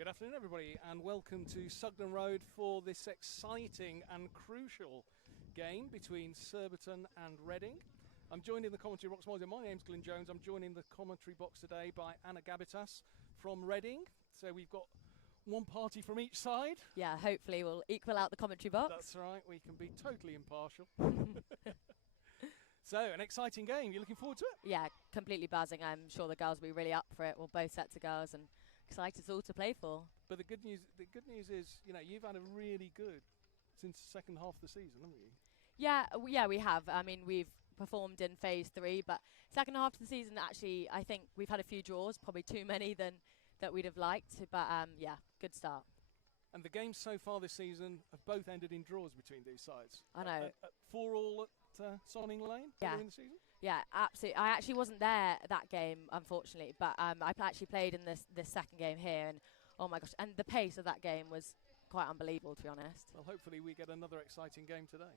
Good afternoon, everybody, and welcome to Sugden Road for this exciting and crucial game between Surbiton and Reading. I'm joined in the commentary box. My name's Glyn Jones. I'm joined in the commentary box today by Anna Gabitas from Reading. So we've got one party from each side. Yeah, hopefully we'll equal out the commentary box. That's right, we can be totally impartial. So, an exciting game. You looking forward to it? Yeah, completely buzzing. I'm sure the girls will be really up for it. Well, both sets of girls, and excited all to play for. But the good news is, you know, you've had a really good since the second half of the season, haven't you? Yeah, we have. I mean, we've performed in phase 3, but second half of the season, actually, I think we've had a few draws, probably too many than that we'd have liked. But yeah, good start. And the games so far this season have both ended in draws between these sides. I know. 4-4 at Sonning Lane in the season? Yeah, absolutely. I actually wasn't there that game, unfortunately, but I actually played in this second game here, and oh my gosh, and the pace of that game was quite unbelievable, to be honest. Well, hopefully we get another exciting game today.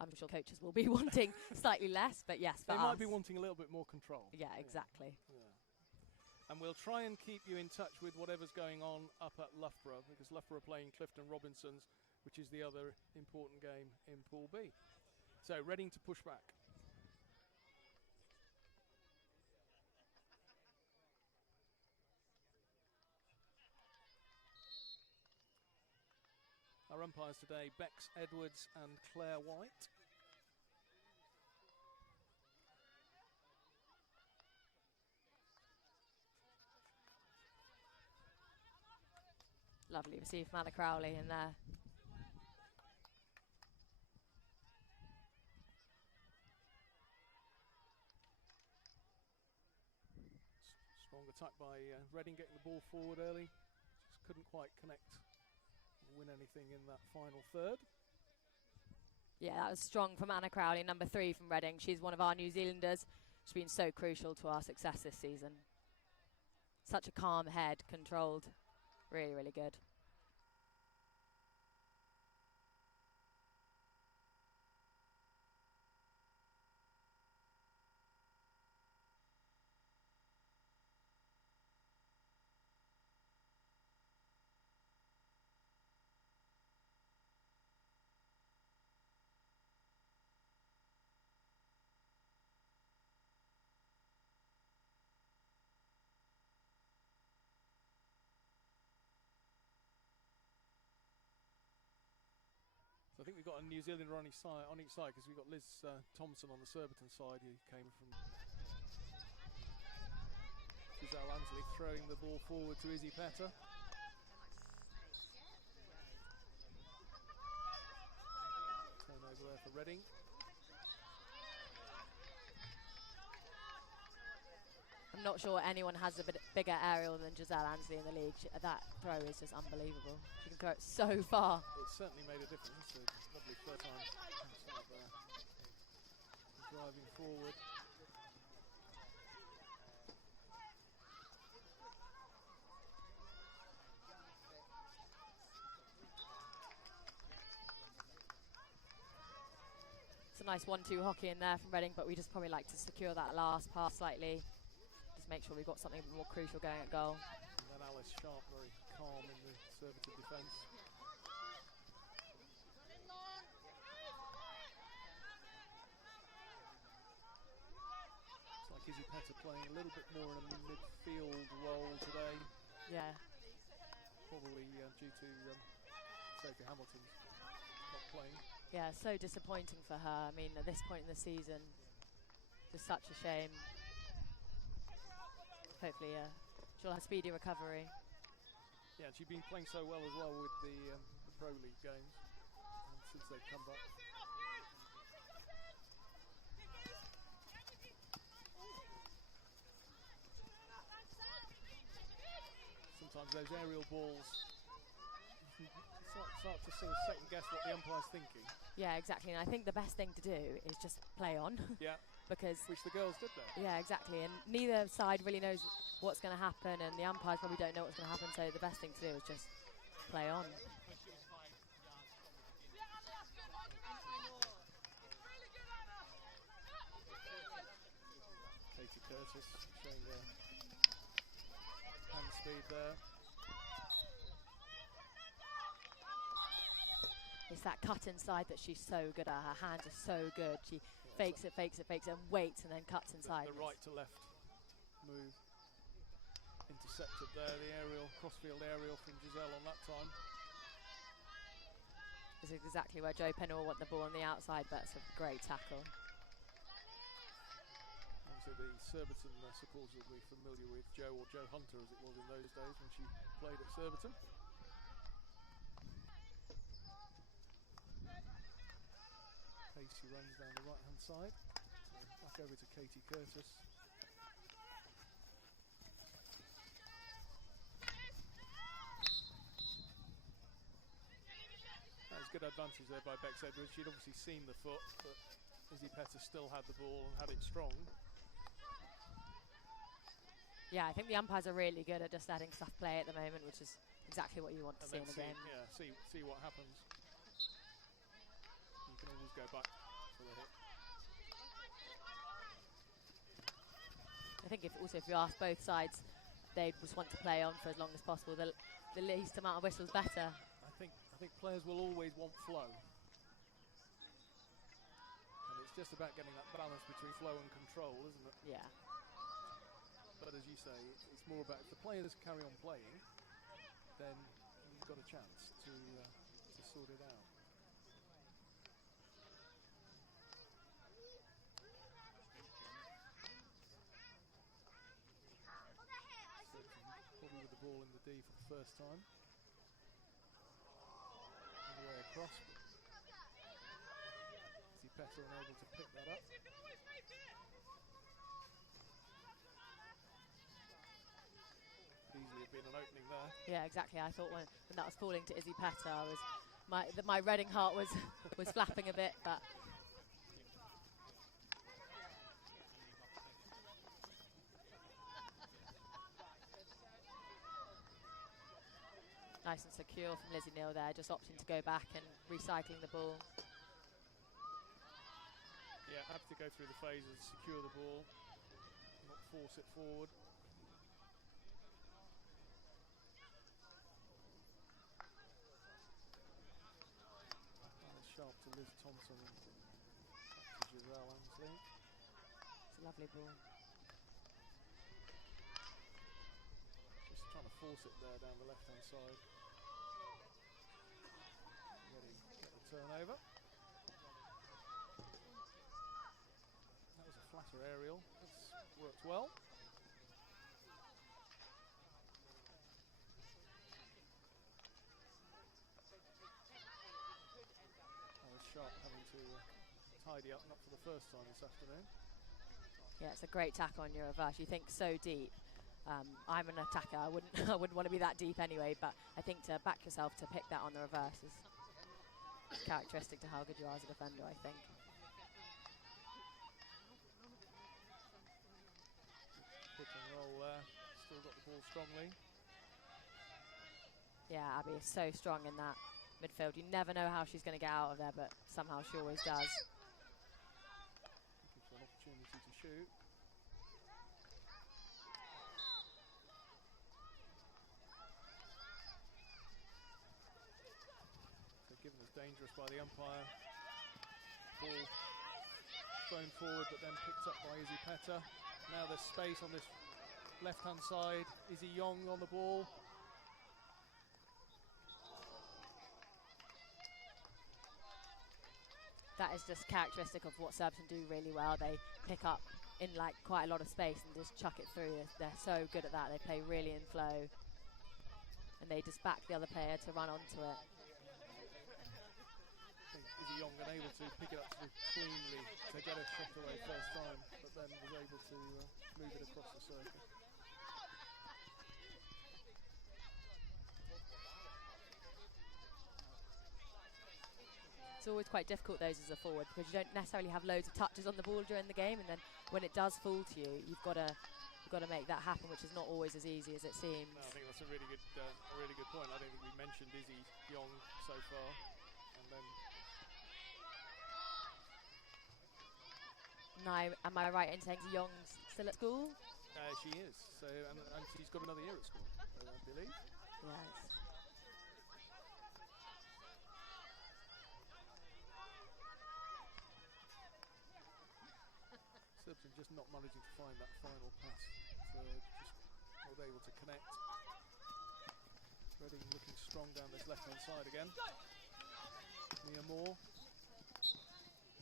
I'm sure coaches will be wanting slightly less, but yes, they might be wanting a little bit more control. Yeah, exactly. Yeah. And we'll try and keep you in touch with whatever's going on up at Loughborough, because Loughborough are playing Clifton Robinsons, which is the other important game in Pool B. So, Reading to push back. Our umpires today, Bex Edwards and Claire White. Lovely receive from Anna Crowley in there. Strong attack by Reading, getting the ball forward early. Just couldn't quite connect or win anything in that final third. Yeah, that was strong from Anna Crowley, number 3 from Reading. She's one of our New Zealanders. She's been so crucial to our success this season. Such a calm head, controlled. Really, really good. So I think we've got a New Zealander on each side, because we've got Liz Thompson on the Surbiton side, who came from Giselle Ansley, throwing the ball forward to Izzy Petter. Turnover there for Reading. I'm not sure anyone has a bit bigger aerial than Giselle Ansley in the league. That throw is just unbelievable. She can throw it so far. It certainly made a difference. A lovely first time driving forward. It's a nice 1-2 hockey in there from Reading, but we just probably like to secure that last pass slightly. Just make sure we've got something more crucial going at goal. And then Alice Sharp very calm in the Surbiton defence. Looks like Izzy Petter playing a little bit more in a midfield role today. Yeah. Probably due to Sophie Hamilton's not playing. Yeah, so disappointing for her. I mean, at this point in the season, just such a shame. Hopefully, she'll have speedy recovery. Yeah, and she's been playing so well as well with the Pro League games since they've come back. Sometimes those aerial balls, you start to second guess what the umpire's thinking. Yeah, exactly. And I think the best thing to do is just play on. Yeah. Because which the girls did there. Yeah, exactly. And neither side really knows what's going to happen, and the umpires probably don't know what's going to happen. So the best thing to do is just play on. Katie Curtis showing hand speed there. that cut inside that she's so good at. Her hands are so good. She fakes it, and waits, and then cuts inside. The right to left move. Intercepted there, the aerial, crossfield aerial from Giselle on that time. This is exactly where Joe Penn will want the ball on the outside, but it's a great tackle. Obviously the Surbiton supporters will be familiar with Joe, or Joe Hunter as it was in those days when she played at Surbiton. Casey runs down the right hand side. So back over to Katie Curtis. That's good advantage there by Bex Edwards. She'd obviously seen the foot, but Izzy Petter still had the ball and had it strong. Yeah, I think the umpires are really good at just letting stuff play at the moment, which is exactly what you want to see in a game. Yeah, see what happens. You can always go back for the hit. I think if you ask both sides, they just want to play on for as long as possible. The least amount of whistles better. I think players will always want flow, and it's just about getting that balance between flow and control, isn't it? Yeah. But as you say, it's more about if the players carry on playing, then you've got a chance to sort it out. Probably with the ball in the D for the first time. All the way across. Izzy Petter unable to pick that up. Easily have been an opening there. Yeah, exactly. I thought when that was falling to Izzy Petter, my Reading heart was flapping a bit, but nice and secure from Lizzie Neal there, just opting to go back and recycling the ball. Yeah, happy to go through the phases, secure the ball, not force it forward. Sharp to Liz Thompson and back to Giselle Ansley. It's a lovely ball. Just trying to force it there down the left hand side. Ready to get the turnover. That was a flatter aerial. It's worked well. Sharp having to tidy up, not for the first time this afternoon. Yeah, it's a great tackle on your reverse. You think so deep. I'm an attacker. I wouldn't want to be that deep anyway. But I think to back yourself to pick that on the reverse is characteristic to how good you are as a defender, I think. Pick and roll there. Still got the ball strongly. Yeah, Abby is so strong in that midfield. You never know how she's going to get out of there, but somehow she always does. Looking for an opportunity to shoot. So given as dangerous by the umpire. Ball thrown forward, but then picked up by Izzy Petter. Now there's space on this left-hand side. Izzy Young on the ball. That is just characteristic of what Surbiton do really well. They pick up in like quite a lot of space and just chuck it through. They're so good at that. They play really in flow, and they just back the other player to run onto it. I think Izzy Young unable to pick it up cleanly to get a shot away first time, but then was able to move it across the circle. It's always quite difficult those as a forward because you don't necessarily have loads of touches on the ball during the game, and then when it does fall to you, you've got to make that happen, which is not always as easy as it seems. No, I think that's a really good point. I don't think we mentioned Izzy Young so far, and then. Now, am I right in saying Young's still at school? She is. So, and she's got another year at school, I believe. Yes. Surbiton just not managing to find that final pass. So just not able to connect. Reading looking strong down this left-hand side again. Mia Moore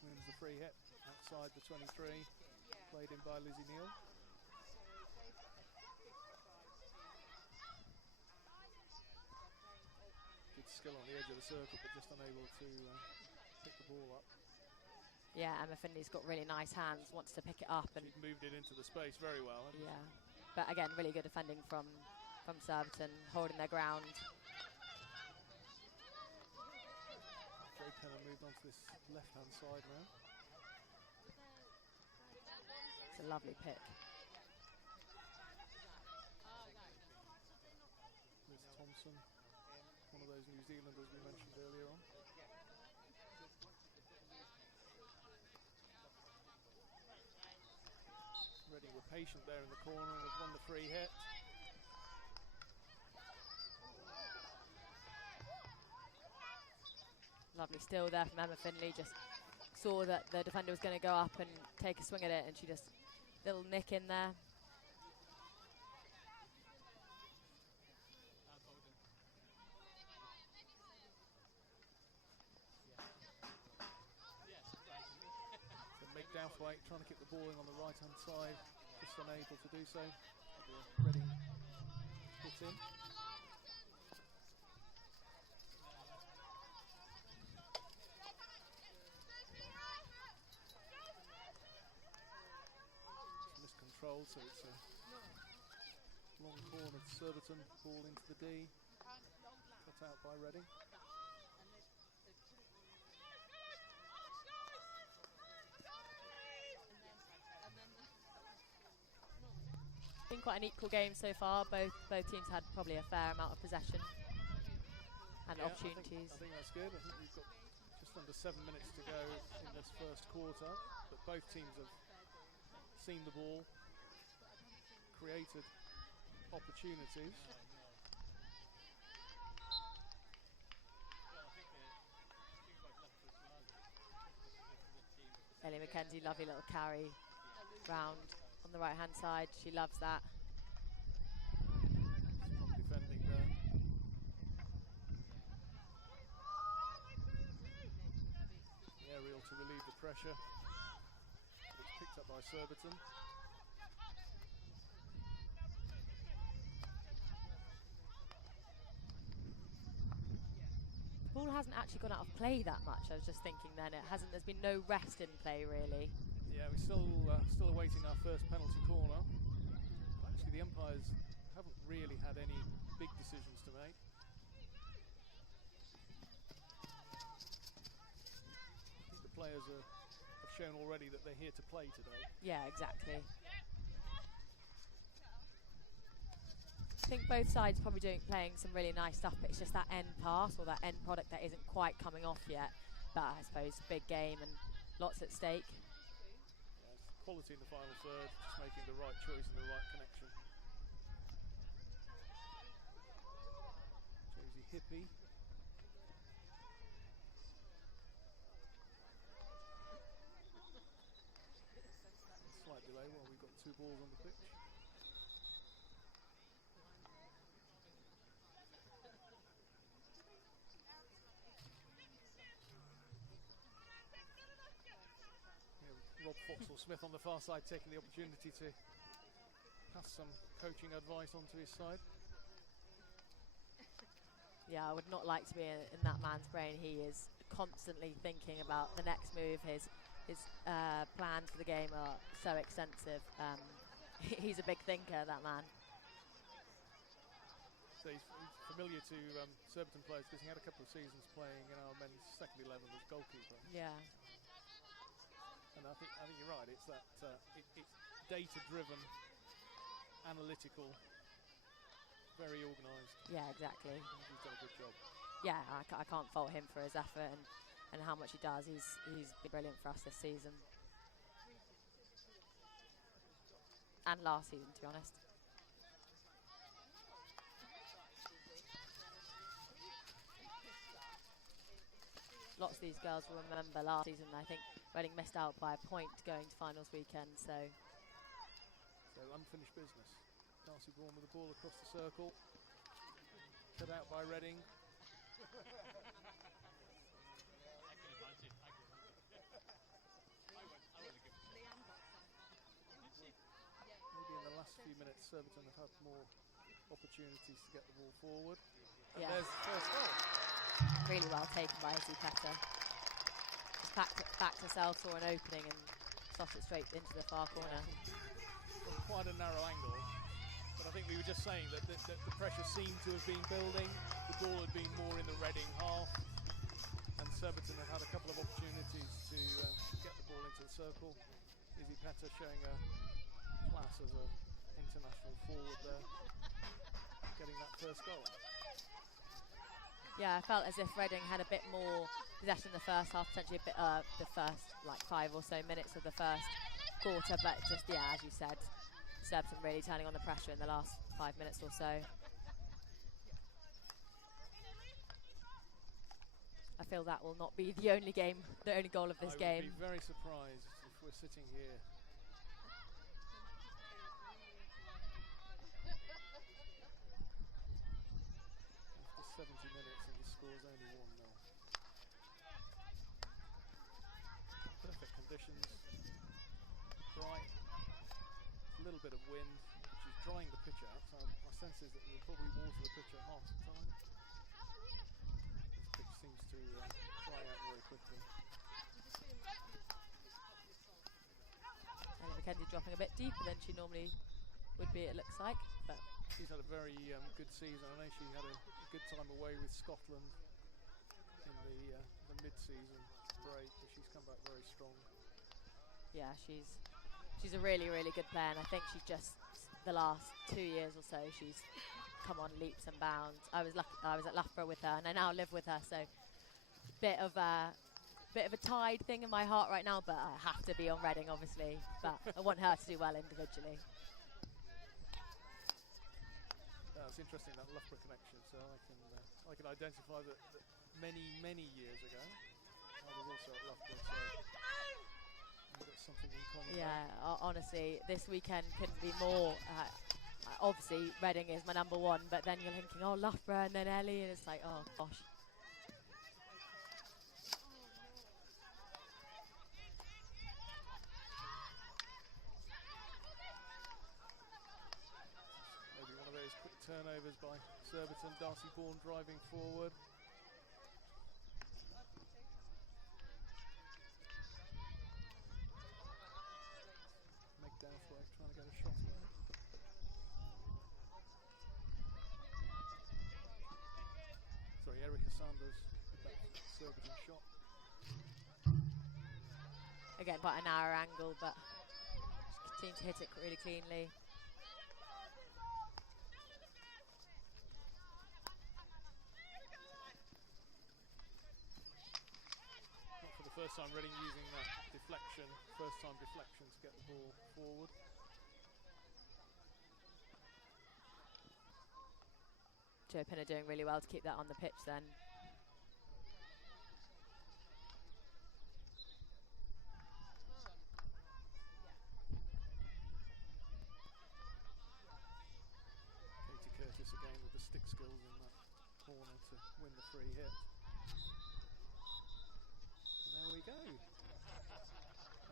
wins the free hit outside the 23, played in by Lizzie Neal. Good skill on the edge of the circle, but just unable to pick the ball up. Yeah, Emma Finley's got really nice hands, wants to pick it up. And she's moved it into the space very well. Yeah, but again, really good defending from Surbiton, holding their ground. Joe Penner moved onto this left-hand side now. It's a lovely pick. Liz Thompson, one of those New Zealanders we mentioned earlier on. Reading were patient there in the corner and have won the free hit. Lovely steal there from Emma Finley. Just saw that the defender was going to go up and take a swing at it, and she just little nick in there. So Meg Downthwaite trying to keep the ball in on the right-hand side, just unable to do so. Reading hit in. So it's a long corner to Surbiton, ball into the D, cut out by Reading. Been quite an equal game so far. Both teams had probably a fair amount of possession and opportunities. I think that's good. I think we've got just under 7 minutes to go in this first quarter, but both teams have seen the ball, created opportunities. Ellie McKenzie, lovely little carry round on the right hand side. She loves that. Strong defending there. The aerial to relieve the pressure. It's picked up by Surbiton. Ball hasn't actually gone out of play that much. I was just thinking then there's been no rest in play really. Yeah, we're still awaiting our first penalty corner. Actually, the umpires haven't really had any big decisions to make. I think the players have shown already that they're here to play today. Yeah, exactly. I think both sides probably playing some really nice stuff, but it's just that end pass or that end product that isn't quite coming off yet. But I suppose big game and lots at stake. Yeah, quality in the final third, just making the right choice and the right connection. Josie Hippie. Slight delay while we've got two balls on the pitch. Rob Foxall-Smith on the far side taking the opportunity to pass some coaching advice onto his side. Yeah, I would not like to be in that man's brain. He is constantly thinking about the next move. His plans for the game are so extensive. He's a big thinker, that man. So he's familiar to Surbiton players because he had a couple of seasons playing in our men's second 11 as goalkeeper. Yeah. And I think you're right. It's that it's data-driven, analytical, very organised. Yeah, exactly. He's done a good job. Yeah, I can't fault him for his effort and how much he does. He's been brilliant for us this season and last season, to be honest. lots of these girls will remember last season. I think Reading missed out by a point going to finals weekend, so unfinished business. Darcy Vaughan with the ball across the circle, cut out by Reading. Maybe in the last few minutes Surbiton have had more opportunities to get the ball forward. And there's the first goal. Really well taken by Izzy Petter. Just backed herself, saw an opening and shot it straight into the far corner. From quite a narrow angle. But I think we were just saying that the pressure seemed to have been building. The ball had been more in the Reading half. And Surbiton have had a couple of opportunities to get the ball into the circle. Izzy Petter showing a class as an international forward there, getting that first goal. Yeah, I felt as if Reading had a bit more possession in the first half, potentially a bit the first like 5 or so minutes of the first quarter, but just, yeah, as you said, Surbiton really turning on the pressure in the last 5 minutes or so. I feel that will not be the only goal of this game. I would be very surprised if we're sitting here. After 70 minutes and the score's only 1-0. Perfect conditions, bright, a little bit of wind, which is drying the pitch out, so my sense is that we'll probably water the pitch at half the time. This pitch seems to dry out very quickly. Ellie McKenzie dropping a bit deeper than she normally would be, it looks like. But she's had a very good season. I know she had a good time away with Scotland in the mid-season break, but she's come back very strong. Yeah, she's a really, really good player, and I think she's just the last 2 years or so she's come on leaps and bounds. I was at Loughborough with her, and I now live with her, so bit of a tied thing in my heart right now, but I have to be on Reading, obviously. But I want her to do well individually. It's interesting, that Loughborough connection. So I can identify that many years ago I was also at Loughborough, so we've got something in common. Yeah, honestly, this weekend couldn't be more. Obviously, Reading is my number one, but then you're thinking, oh, Loughborough and then Ellie, and it's like, oh gosh. Maybe one of those quick turnovers by Surbiton. Darcy Vaughan driving forward. Meg Dowthwaite trying to get a shot there. Sorry, Erica Sanders with that Surbiton shot. Again, quite a narrow angle, but just continue to hit it really cleanly. Not for the first time Reading using that deflection, first time deflection to get the ball forward. Joe Pinner doing really well to keep that on the pitch then. Katie Curtis again with the stick skills in that corner to win the free hit. And there we go.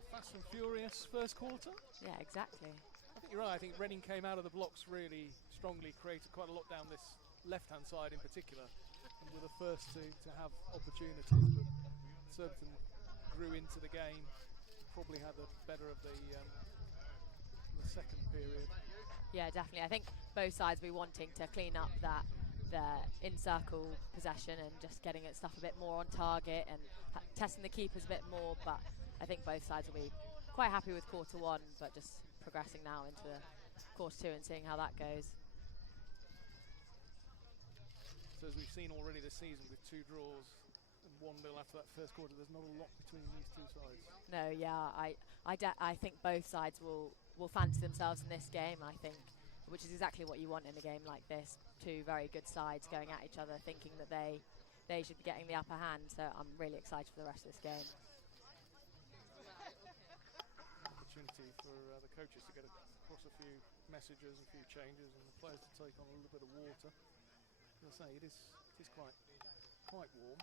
A fast and furious first quarter. Yeah, exactly. I think you're right. I think Reading came out of the blocks really strongly, created quite a lot down this left-hand side in particular, and were the first to have opportunities, but Surbiton grew into the game, probably had the better of the second period. Yeah, definitely. I think both sides will be wanting to clean up the in-circle possession and just getting it stuff a bit more on target and testing the keepers a bit more, but I think both sides will be quite happy with quarter one, but just progressing now into quarter two and seeing how that goes. So as we've seen already this season with 2 draws and 1-0 after that first quarter, there's not a lot between these two sides. No, yeah, I think both sides will fancy themselves in this game, I think, which is exactly what you want in a game like this. 2 very good sides going at each other, thinking that they they should be getting the upper hand. So I'm really excited for the rest of this game. Opportunity for the coaches to get across a few messages, a few changes, and the players to take on a little bit of water. As I say, it is quite warm.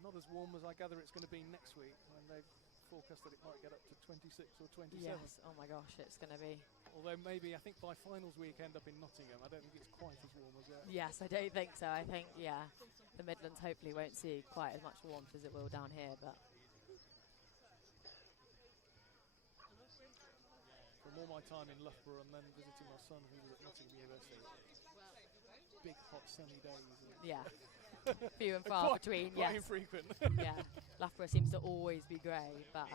Not as warm as I gather it's going to be next week, when they've forecast that it might get up to 26 or 27. Yes, oh my gosh, it's going to be. Although maybe, I think by finals week end up in Nottingham, I don't think it's quite as warm as that. Yes, I don't think so. I think, yeah, the Midlands hopefully won't see quite as much warmth as it will down here, but. From all my time in Loughborough and then visiting my son who was at Nottingham University, big hot sunny days. Yeah, few and far between, quite yes. infrequent. Yeah, Loughborough seems to always be grey, but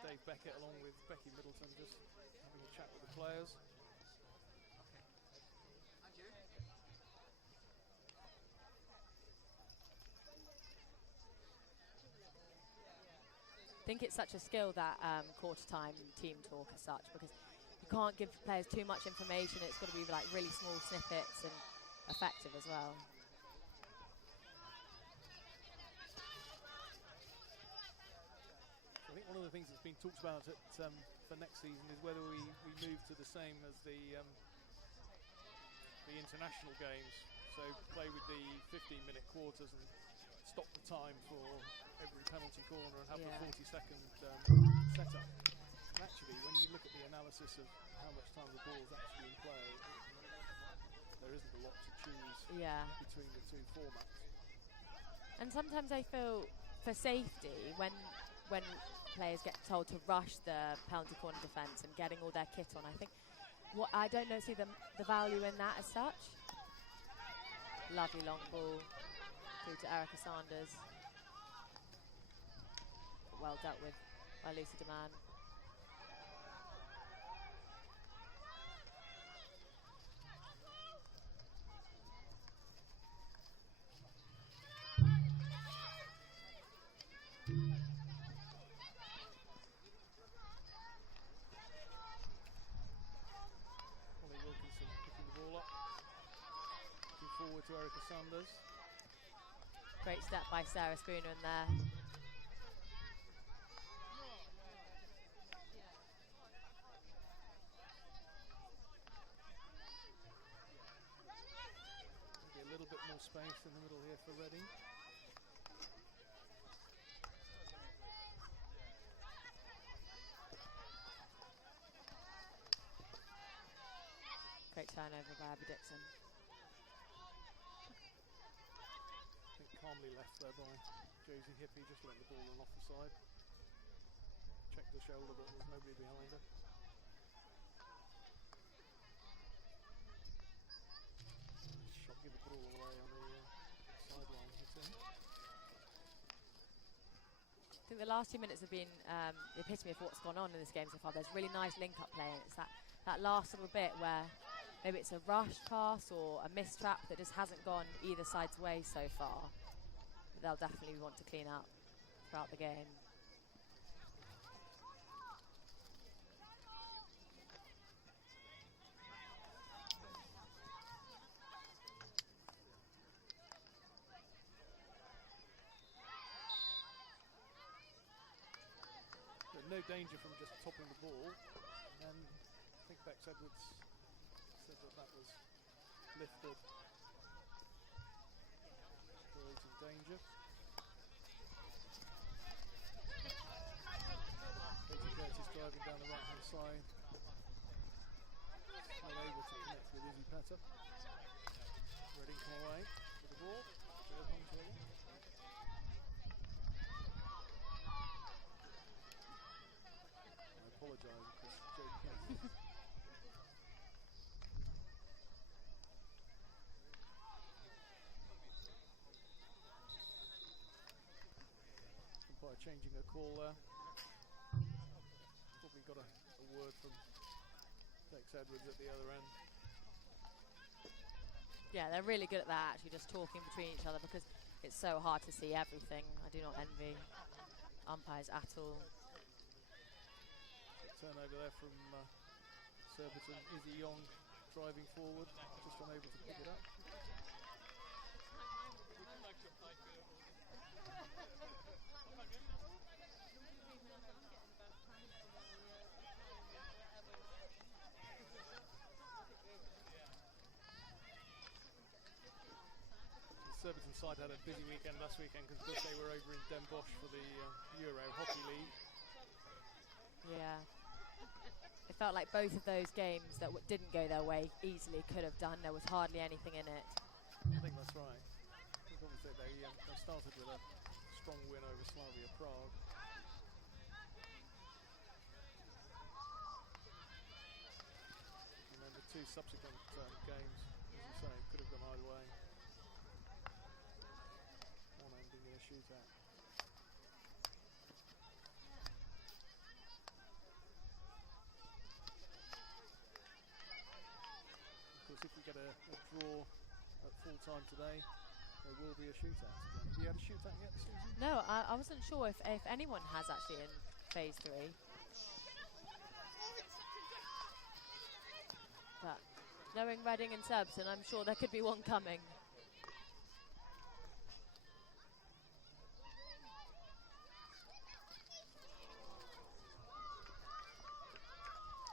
Dave Beckett along with Becky Middleton just having a chat with the players. I think it's such a skill, that quarter-time team talk as such, because you can't give players too much information. It's got to be like really small snippets and effective as well. I think one of the things that's been talked about for next season is whether we move to the same as the international games. So play with the 15-minute quarters and stop the time for every penalty corner and have the 40-second setup. And actually, when you look at the analysis of how much time the ball is actually in play, there isn't a lot to choose between the two formats. And sometimes I feel, for safety, when players get told to rush the penalty corner defence and getting all their kit on, I think I don't see the value in that as such. Lovely long ball through to Erica Sanders. Well dealt with by Lucy Deman. Holly Wilkinson picking the ball up. Looking forward to Erica Sanders. Great step by Sarah Spooner in there. Maybe a little bit more space in the middle here for Reading. Great turnover by Abby Dixon. Calmly left there by Josie Hippie, just letting the ball run off the side. Checked the shoulder, but there's nobody behind her. Shot, give the ball away on the sideline. I think the last 2 minutes have been the epitome of what's gone on in this game so far. There's really nice link-up play, and it's that last little bit where maybe it's a rush pass or a missed trap that just hasn't gone either side's way so far. They'll definitely want to clean up throughout the game. But no danger from just topping the ball. And I think Bex Edwards said that was lifted. Creating danger. Katie Curtis driving down the right hand side. Not able to connect with Izzy Petter. Reading come away with the ball. I apologise because Joe Kent. By changing a call there. Probably got a word from Bex Edwards at the other end. Yeah, they're really good at that, actually, just talking between each other, because it's so hard to see everything. I do not envy umpires at all. Turnover there from Surbiton, Izzy Young driving forward, just unable to pick it up. The Surbiton side had a busy weekend last weekend because they were over in Den Bosch for the Euro Hockey League. Yeah. It felt like both of those games that didn't go their way easily could have done. There was hardly anything in it. I think that's right. Obviously they started with a strong win over Slavia Prague. And then the two subsequent games, as you say, could have gone either way. One ending in a shootout. If we get a draw at full time today, there will be a shootout again. Have you had a shootout yet, Susie? No, I wasn't sure if anyone has actually in phase 3. But knowing Reading and Surbiton, I'm sure there could be one coming.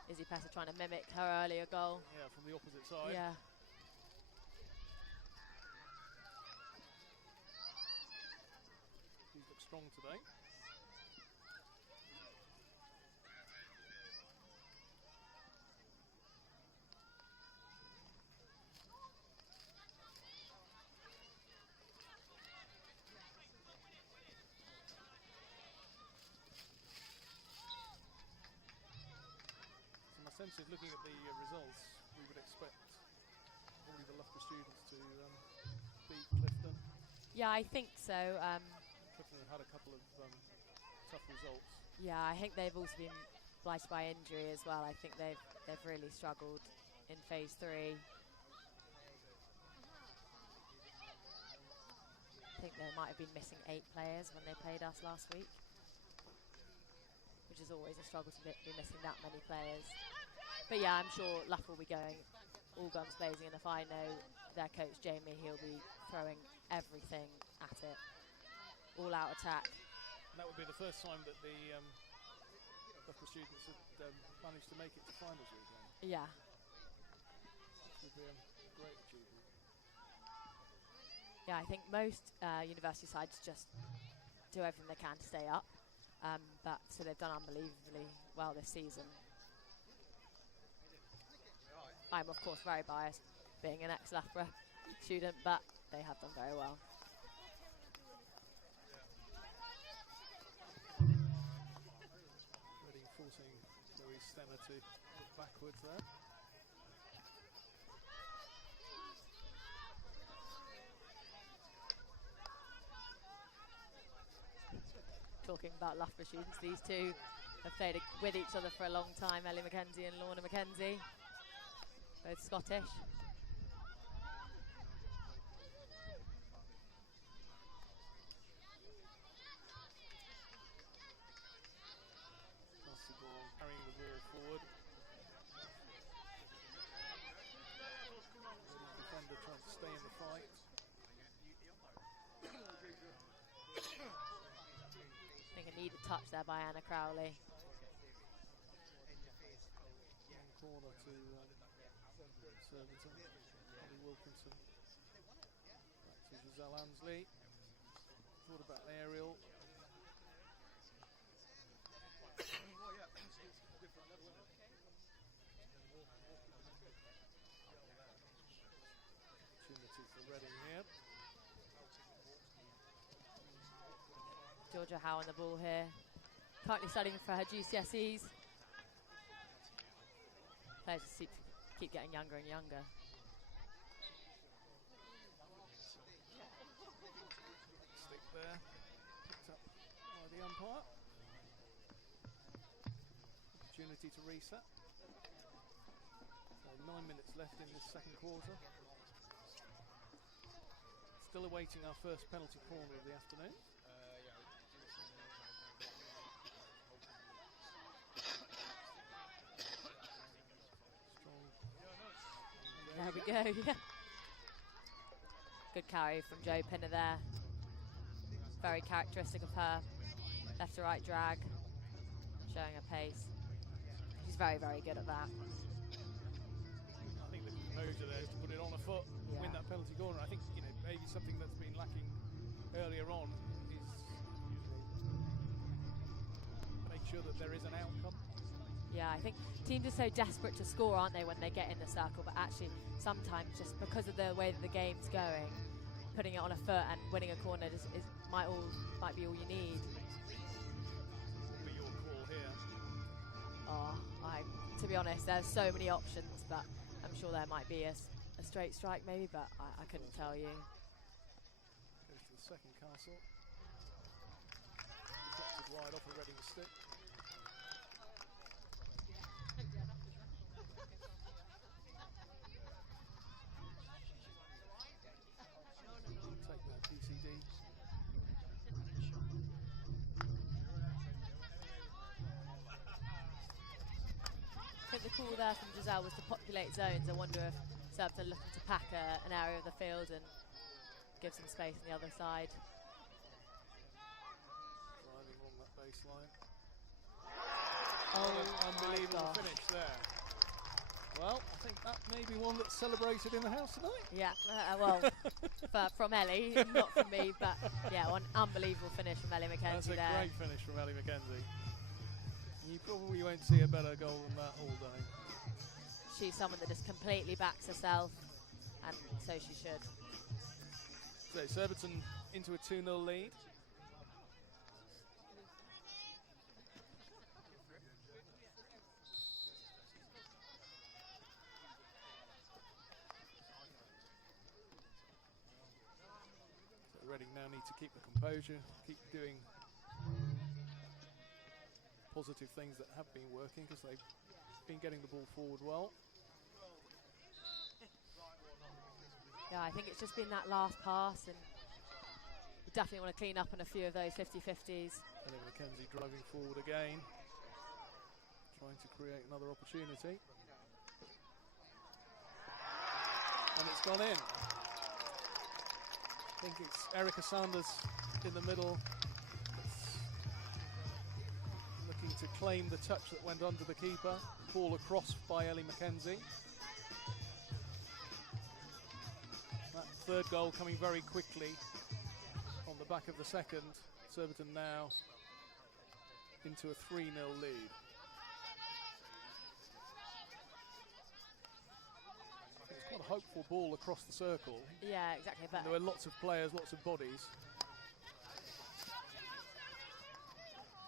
Izzy Pessa trying to mimic her earlier goal. Yeah, from the opposite side. Yeah. She's looked strong today. Sense is looking at the results, we would expect probably the Loughborough students to beat Clifton. Yeah, I think so. Clifton have had a couple of tough results. Yeah, I think they've also been blighted by injury as well. I think they've really struggled in phase 3. I think they might have been missing 8 players when they played us last week, which is always a struggle to be missing that many players. But yeah, I'm sure Loughborough will be going all guns blazing, and if I know their coach Jamie, he'll be throwing everything at it, all out attack. And that would be the first time that the Loughborough students had managed to make it to finals again. Yeah. Which would be a great achievement. Yeah, I think most university sides just do everything they can to stay up, but so they've done unbelievably well this season. I'm of course very biased, being an ex-Loughborough student, but they have done very well. Reading forcing Louise Stenner to look backwards there. Talking about Loughborough students, these two have played with each other for a long time, Ellie Mackenzie and Lorna Mackenzie. Both Scottish. Carrying the ball forward. Defender trying to stay in the fight. I think a needed touch there by Anna Crowley. One corner to Surbiton. Holly Wilkinson. Back to Giselle Ansley. Thought about an aerial. Opportunity for Reading here. Georgia Howe on the ball here. Currently studying for her GCSEs. Players just keep getting younger and younger. Stick there. Picked up by the umpire. Opportunity to reset. So 9 minutes left in this second quarter. Still awaiting our first penalty corner of the afternoon. we go. Yeah. Good carry from Jo Pinner there. Very characteristic of her. Left to right drag, showing her pace. She's very, very good at that. I think the composure there is to put it on a foot, win that penalty corner. I think, you know, maybe something that's been lacking earlier on is make sure that there is an outcome. Yeah, I think teams are so desperate to score, aren't they, when they get in the circle, but actually sometimes just because of the way that the game's going, putting it on a foot and winning a corner might be all you need. What will be your call here? Oh, to be honest, there's so many options, but I'm sure there might be a straight strike maybe, but I couldn't tell you. Goes to the second castle. Deflected wide off the Reading stick. Take that PCD. I think the call there from Giselle was to populate zones. I wonder if Serbs are looking to pack an area of the field and give some space on the other side. Driving along that baseline. Oh, Unbelievable finish there. Well, I think that may be one that's celebrated in the house tonight. Yeah, well, from Ellie, not from me, but yeah, one unbelievable finish from Ellie That's McKenzie a there. great finish from Ellie McKenzie. You probably won't see a better goal than that all day. She's someone that just completely backs herself, and so she should. So Surbiton into a 2-0 lead. So Reading now need to keep the composure, keep doing positive things that have been working, because they've been getting the ball forward well. Yeah, I think it's just been that last pass, and we definitely want to clean up on a few of those 50-50s. And then McKenzie driving forward again, trying to create another opportunity. And it's gone in. I think it's Erica Sanders in the middle, looking to claim the touch that went under the keeper. Ball across by Ellie McKenzie. That third goal coming very quickly on the back of the second. Surbiton now into a 3-0 lead. It's quite a hopeful ball across the circle. Yeah, exactly. But There were lots of players, lots of bodies.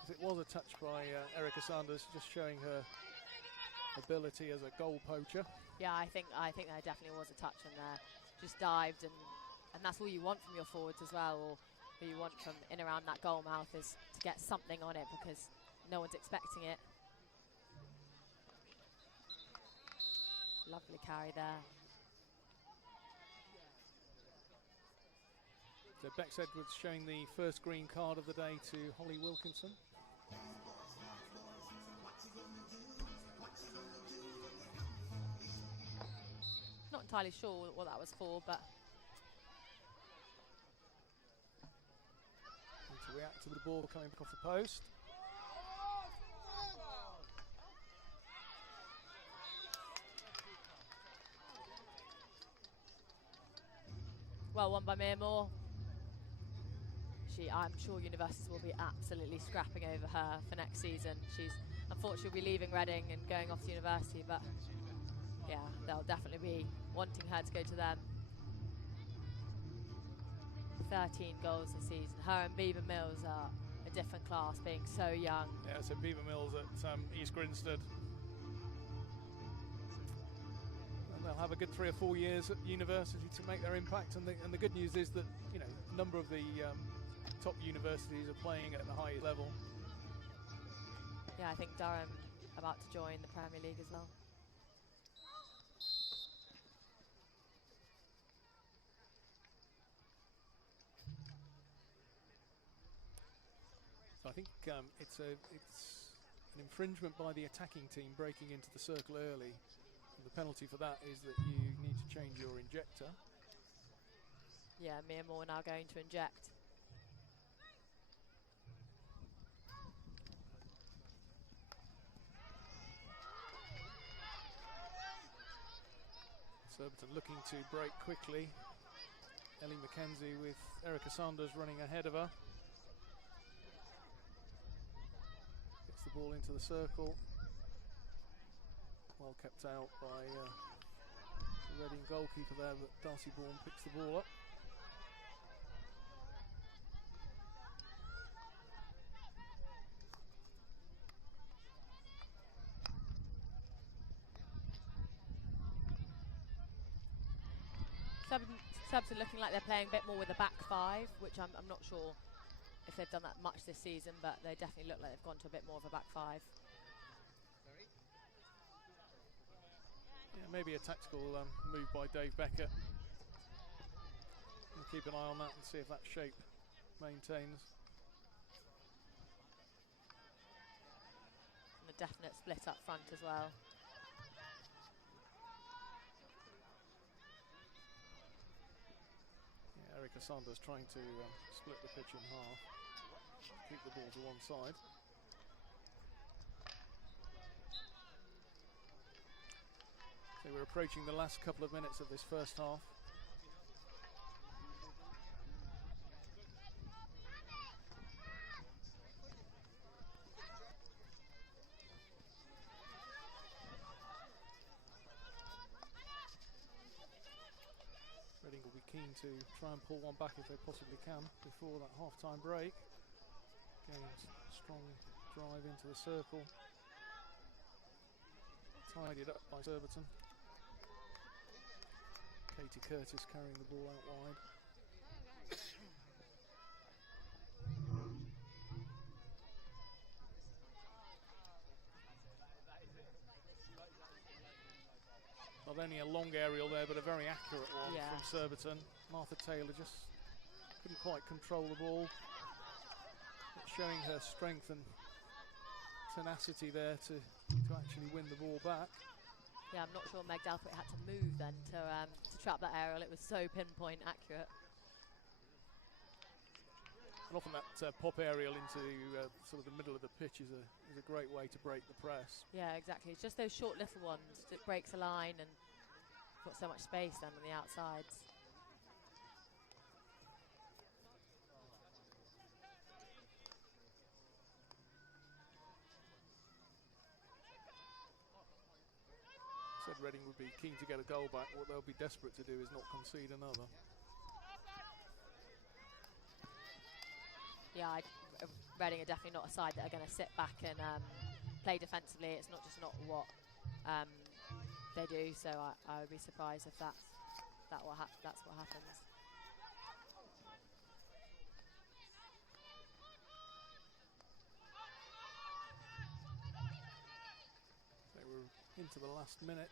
It was a touch by Erica Sanders, just showing her ability as a goal poacher. yeah, I think there definitely was a touch in there. Just dived, and that's all you want from your forwards as well, or who you want from in around that goal mouth, is to get something on it, because no one's expecting it. Lovely carry there. So Bex Edwards showing the first green card of the day to Holly Wilkinson. Not entirely sure what that was for, but Need to react to the ball coming back off the post. well won by Mia Moore. I'm sure universities will be absolutely scrapping over her for next season. She's unfortunately be leaving Reading and going off to university, but yeah, they'll definitely be wanting her to go to them. 13 goals this season. Her and Beaver Mills are a different class, being so young. Yeah, so Beaver Mills at East Grinstead. And they'll have a good 3 or 4 years at university to make their impact. And the good news is that, you know, a number of the top universities are playing at the highest level. Yeah, I think Durham about to join the Premier League as well. So I think it's an infringement by the attacking team breaking into the circle early. And the penalty for that is that you need to change your injector. Yeah, Mia Moore now going to inject. Surbiton looking to break quickly. Ellie McKenzie with Erica Sanders running ahead of her. Gets the ball into the circle. Well kept out by the Reading goalkeeper there, but Darcy Bourne picks the ball up. Subs are looking like they're playing a bit more with a back five, which I'm not sure if they've done that much this season, but they definitely look like they've gone to a bit more of a back five. Yeah, maybe a tactical move by Dave Beckett. We'll keep an eye on that and see if that shape maintains. And a definite split up front as well. Erica Sanders trying to split the pitch in half, keep the ball to one side. So we're approaching the last couple of minutes of this first half. Reading will be keen to try and pull one back if they possibly can before that half-time break. Again, strong drive into the circle. Tidied up by Surbiton. Katie Curtis carrying the ball out wide. Not only a long aerial there, but a very accurate one from Surbiton. Martha Taylor just couldn't quite control the ball. But showing her strength and tenacity there to actually win the ball back. Yeah, I'm not sure Meg Dalthwaite had to move then to trap that aerial. It was so pinpoint accurate. And often that pop aerial into sort of the middle of the pitch is a great way to break the press. Yeah, exactly. It's just those short little ones that breaks a line and got so much space then on the outsides. Said Reading would be keen to get a goal back. What they'll be desperate to do is not concede another. Yeah, Reading are definitely not a side that are going to sit back and play defensively. It's not what they do. So I would be surprised if that's what happens. So we're into the last minute.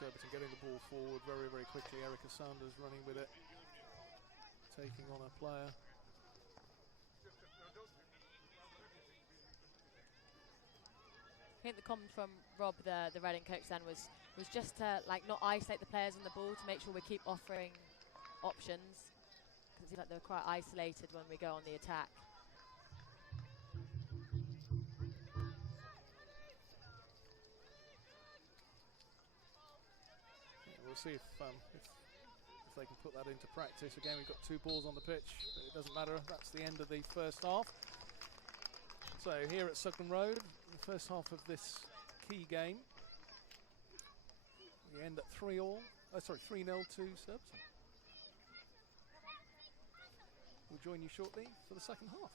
Surbiton getting the ball forward very, very quickly. Erica Sanders running with it, taking on a player. I think the comment from Rob, the Reading coach, then was just to not isolate the players on the ball, to make sure we keep offering options, because it seems like they're quite isolated when we go on the attack. We'll see if they can put that into practice. Again, we've got 2 balls on the pitch, but it doesn't matter. That's the end of the first half. So here at Sugden Road, the first half of this key game, we end at 3-0 to Surbiton. We'll join you shortly for the second half.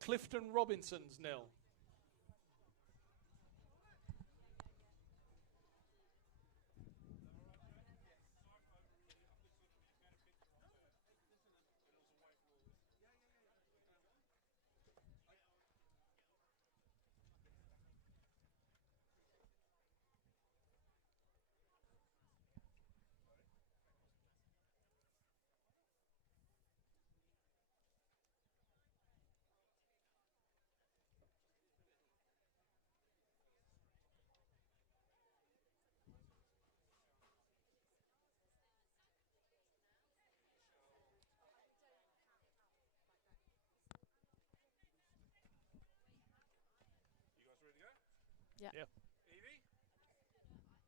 Clifton Robinsons 0. Yeah. Yep. Evie,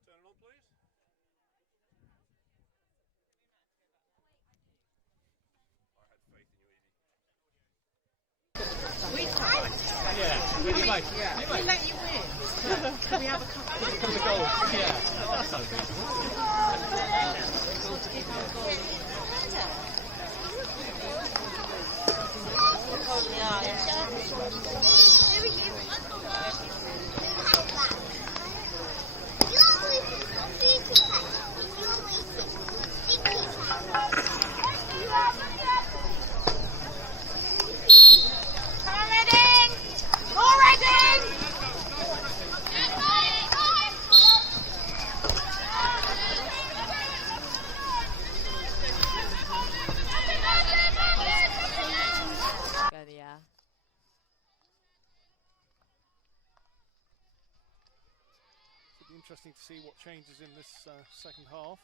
turn it on, please. I had faith in you, Evie. Yeah. Really nice. If we let you win, can we have a couple of goals. Yeah. Interesting to see what changes in this second half.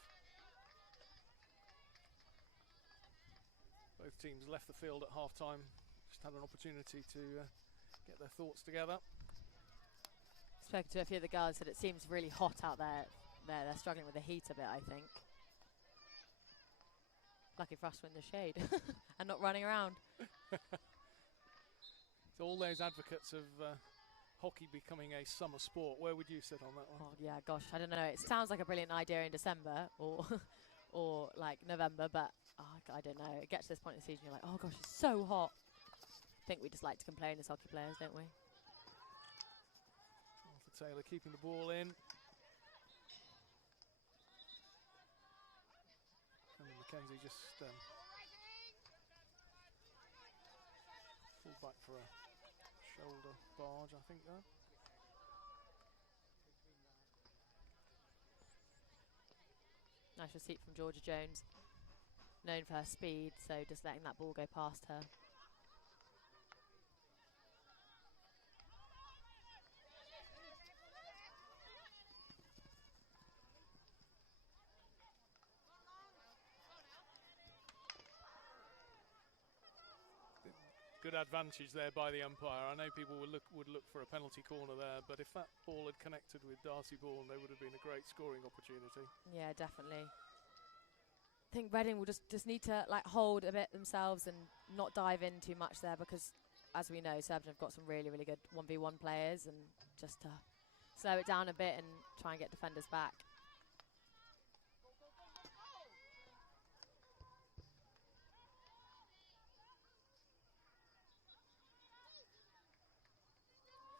Both teams left the field at half-time, just had an opportunity to get their thoughts together. Spoken to a few of the girls, said it seems really hot out there. They're struggling with the heat a bit, I think. Lucky for us we're in the shade and not running around. So all those advocates of hockey becoming a summer sport, where would you sit on that one? Oh yeah, gosh, I don't know. It sounds like a brilliant idea in December or or like November, but I don't know. It gets to this point in the season, you're like, oh gosh, it's so hot. I think we just like to complain as hockey players, don't we? Arthur Taylor keeping the ball in. And Mackenzie just pulled back for a shoulder barge, I think, though. Nice receipt from Georgia Jones. Known for her speed, so just letting that ball go past her. Good advantage there by the umpire. I know people would look for a penalty corner there, but if that ball had connected with Darcy Bourne, there would have been a great scoring opportunity. Yeah, definitely. I think Reading will just need to like hold a bit themselves and not dive in too much there, because as we know, Surbiton have got some really, really good 1v1 players, and just to slow it down a bit and try and get defenders back.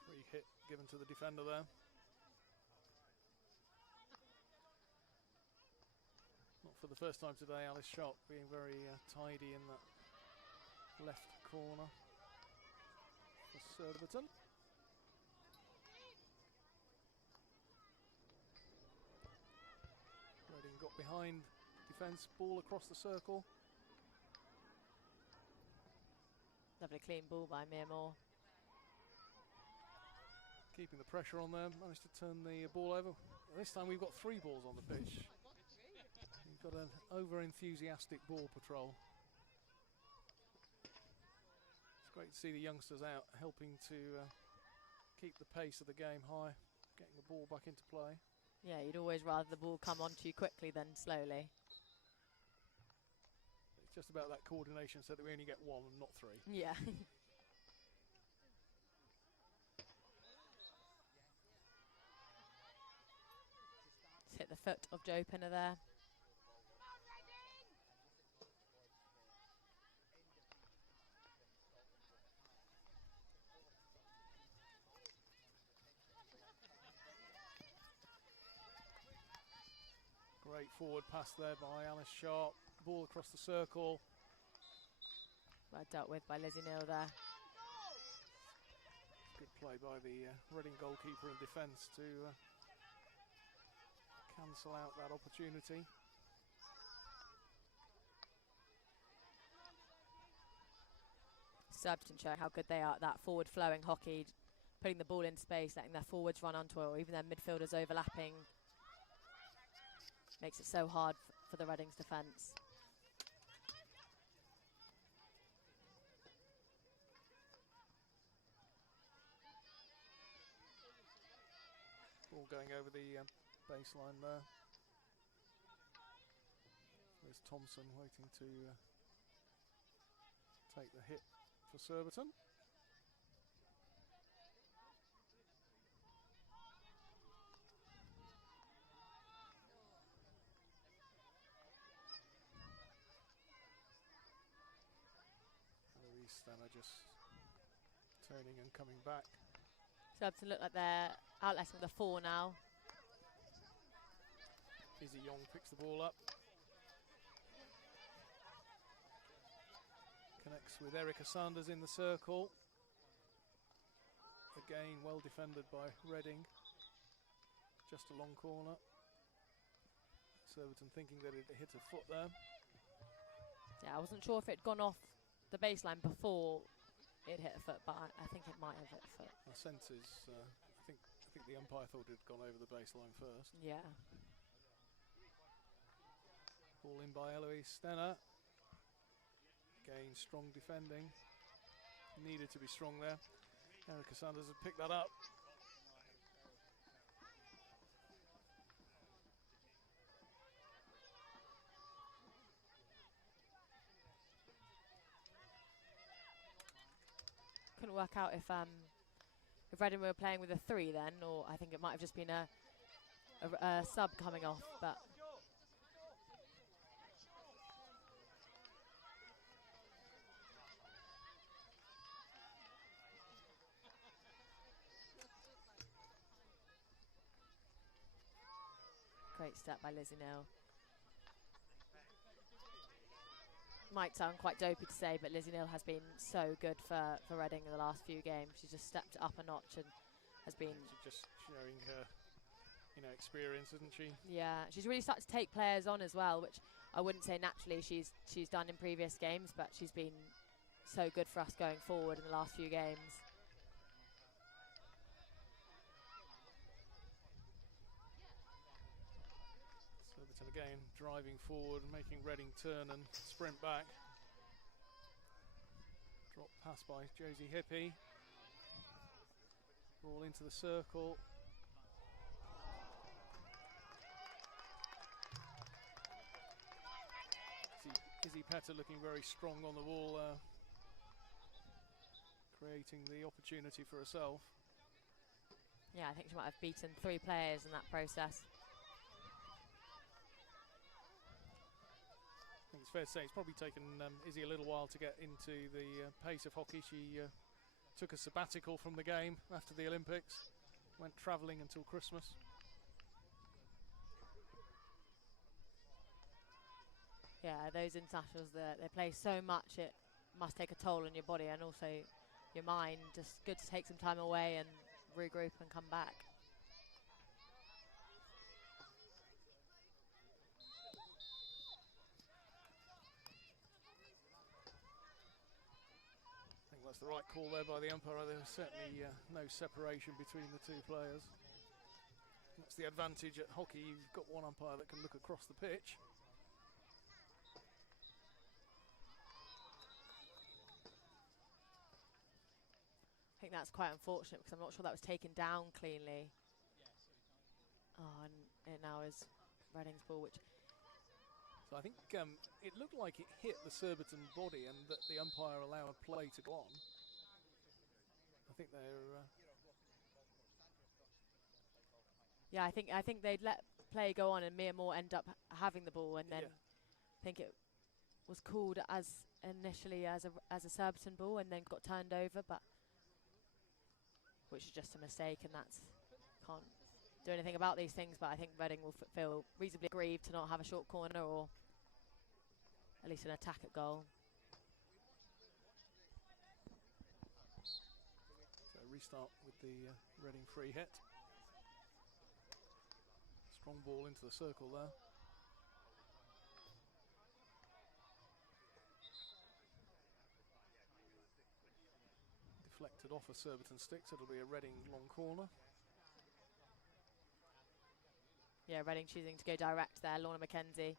Free hit given to the defender there. Not for the first time today, Alice Sharp being very tidy in that left corner for Surbiton. Reading got behind defence, ball across the circle. Lovely clean ball by Mia Moore. Keeping the pressure on there, managed to turn the ball over. This time we've got 3 balls on the pitch. We've got an over-enthusiastic ball patrol. It's great to see the youngsters out helping to keep the pace of the game high, getting the ball back into play. Yeah, you'd always rather the ball come onto you quickly than slowly. It's just about that coordination so that we only get 1 and not 3. Yeah. Hit the foot of Joe Pinner there. Great forward pass there by Alice Sharp. Ball across the circle. Well dealt with by Lizzie Neal there. Good play by the Reading goalkeeper in defence to cancel out that opportunity. Surbiton showing how good they are at that forward flowing hockey, putting the ball in space, letting their forwards run onto it, or even their midfielders overlapping. Makes it so hard for the Reading's defence. Ball going over the baseline there. There's Thompson waiting to take the hit for Surbiton. Louise Stanner just turning and coming back. Surbiton look like they're outletting the 4 now. Izzy Young picks the ball up. Connects with Erica Sanders in the circle. Again, well defended by Reading. Just a long corner. Surbiton thinking that it hit a foot there. Yeah, I wasn't sure if it'd gone off the baseline before it hit a foot, but I think it might have hit a foot. My sense is, I think the umpire thought it had gone over the baseline first. Yeah. Ball in by Eloise Stenner. Again, strong defending. Needed to be strong there. Erica Sanders has picked that up. Couldn't work out if Reading were playing with a 3 then, or I think it might have just been a sub coming off, but great step by Lizzie Neal. Might sound quite dopey to say, but Lizzie Neal has been so good for Reading in the last few games. She's just stepped it up a notch and has been... She's just showing her, experience, isn't she? Yeah, she's really started to take players on as well, which I wouldn't say naturally she's done in previous games, but she's been so good for us going forward in the last few games. Surbiton again driving forward, making Reading turn and sprint back. Drop pass by Josie Hippie. Ball into the circle. Izzy Petter looking very strong on the ball, creating the opportunity for herself. Yeah, I think she might have beaten 3 players in that process. I think it's fair to say it's probably taken Izzy a little while to get into the pace of hockey. She took a sabbatical from the game after the Olympics, went travelling until Christmas. Yeah, those internationals, they play so much, it must take a toll on your body and also your mind. Just good to take some time away and regroup and come back. I think that's the right call there by the umpire. There was certainly no separation between the 2 players. That's the advantage at hockey. You've got one umpire that can look across the pitch. I think that's quite unfortunate because I'm not sure that was taken down cleanly. Oh, and it now is Reading's ball, which... So I think it looked like it hit the Surbiton body and that the umpire allowed play to go on. I think they're... Yeah, I think they'd let play go on and Mia Moore end up having the ball, and then I think it was called as initially as a Surbiton ball and then got turned over, but which is just a mistake, and that's do anything about these things, but I think Reading will feel reasonably aggrieved to not have a short corner or at least an attack at goal. So restart with the Reading free hit. Strong ball into the circle there. Deflected off a Surbiton stick, so it'll be a Reading long corner. Yeah, Reading choosing to go direct there, Lorna McKenzie.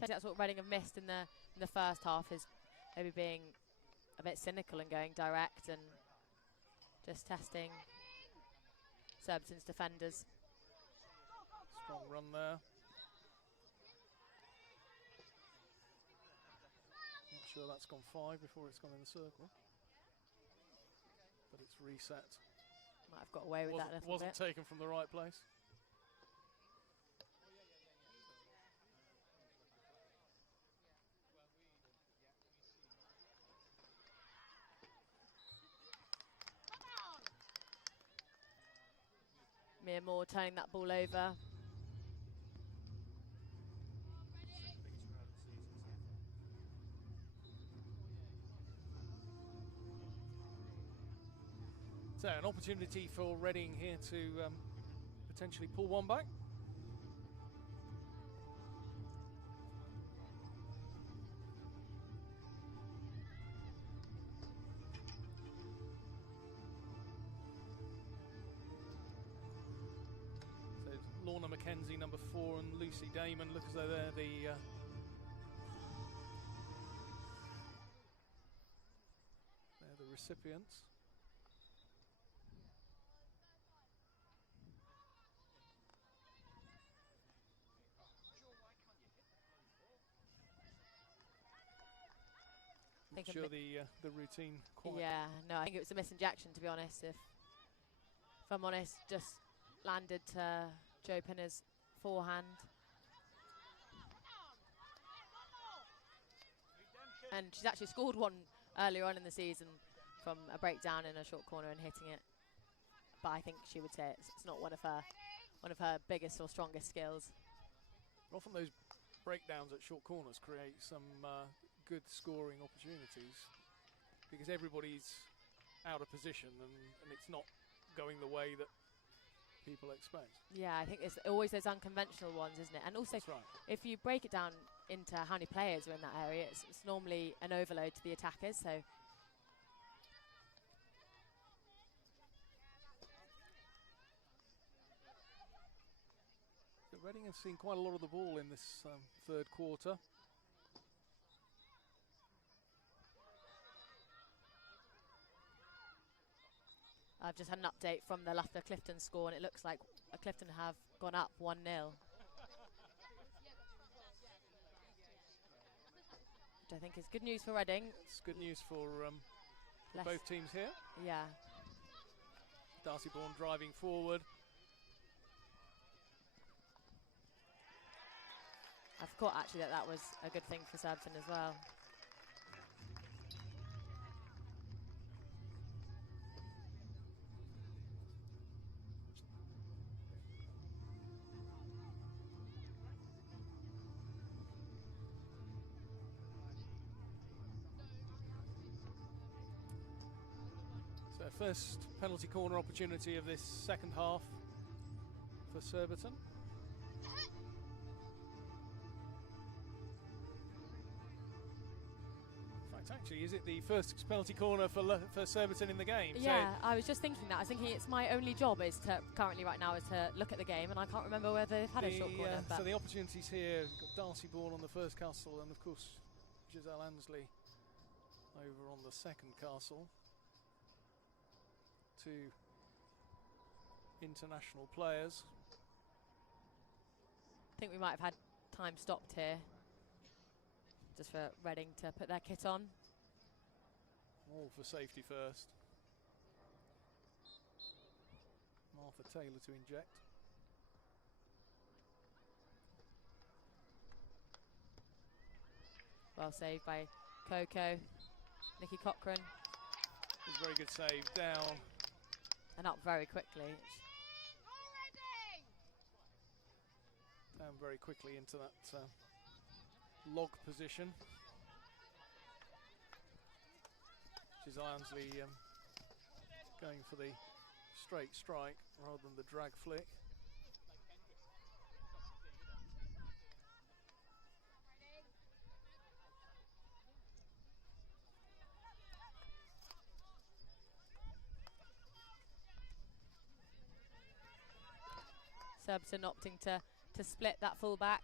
That's what Reading have missed in the first half, is maybe being a bit cynical and going direct and just testing Surbiton's defenders. Strong run there. Not sure that's gone 5 before it's gone in the circle. But it's reset. Might have got away with that a little Wasn't bit. taken from the right place. Mia Moore turning that ball over. So an opportunity for Reading here to potentially pull one back. So Lorna McKenzie, number 4, and Lucy Damon look as though they're the recipients. Not sure the routine quite. Yeah, no, I think it was a misinjection, to be honest. If I'm honest, just landed to Jo Pinner's forehand. And she's actually scored one earlier on in the season from a breakdown in a short corner and hitting it. But I think she would say it's not one of her biggest or strongest skills. Often those breakdowns at short corners create some good scoring opportunities because everybody's out of position and it's not going the way that people expect. Yeah, I think it's always those unconventional ones, isn't it? And also, if you break it down into how many players are in that area, it's normally an overload to the attackers. So Reading have seen quite a lot of the ball in this third quarter. I've just had an update from the Loughborough Clifton score, and it looks like Clifton have gone up 1-0. Which I think is good news for Reading. It's good news for both teams here. Yeah. Darcy Bourne driving forward. I forgot actually that was a good thing for Surbiton as well. So first penalty corner opportunity of this second half for Surbiton. Actually, is it the first penalty corner for Surbiton in the game? Yeah, so I was just thinking that. I was thinking it's my only job is to currently right now is to look at the game, and I can't remember whether they've had a short corner. So the opportunities here, we've got Darcy Bourne on the first castle, and of course Giselle Ansley over on the second castle. Two international players. I think we might have had time stopped here, just for Reading to put their kit on. All for safety first. Martha Taylor to inject. Well saved by Coco. Nikki Cochran. It's a very good save down. And up very quickly. Down very quickly into that log position. Which is Ironsley going for the straight strike rather than the drag flick. Surbiton opting to split that full back.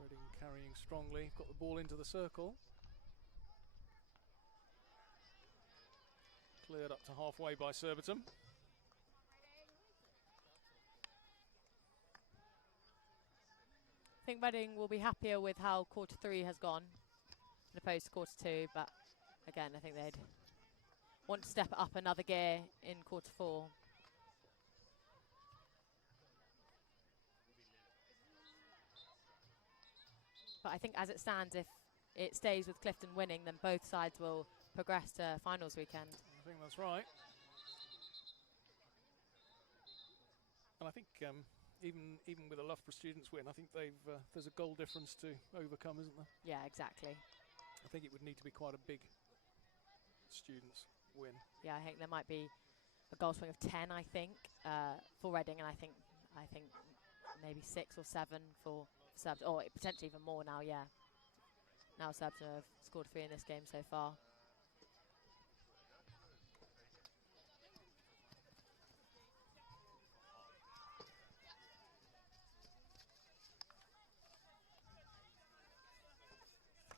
Reading carrying strongly, got the ball into the circle. Cleared up to halfway by Surbiton. I think Reading will be happier with how quarter 3 has gone, as opposed to quarter 2, but again, I think they'd want to step it up another gear in quarter 4. But I think as it stands, if it stays with Clifton winning, then both sides will progress to finals weekend. I think that's right. And I think even with a Loughborough students win, I think there's a goal difference to overcome, isn't there? Yeah, exactly. I think it would need to be quite a big students win. Yeah, I think there might be a goal swing of 10, I think, for Reading, and I think maybe 6 or 7 for Subs, or potentially even more now, yeah. Now Subs have scored 3 in this game so far.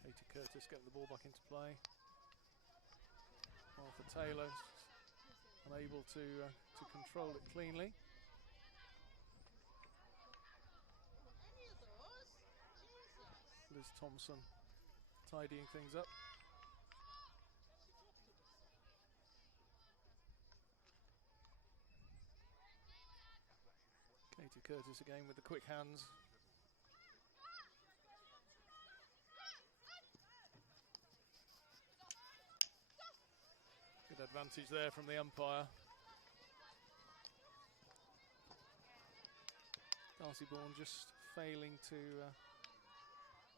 Katie Curtis getting the ball back into play. Martha Taylor unable to control it cleanly. Liz Thompson tidying things up. Katie Curtis again with the quick hands. Good advantage there from the umpire. Darcy Bourne just failing to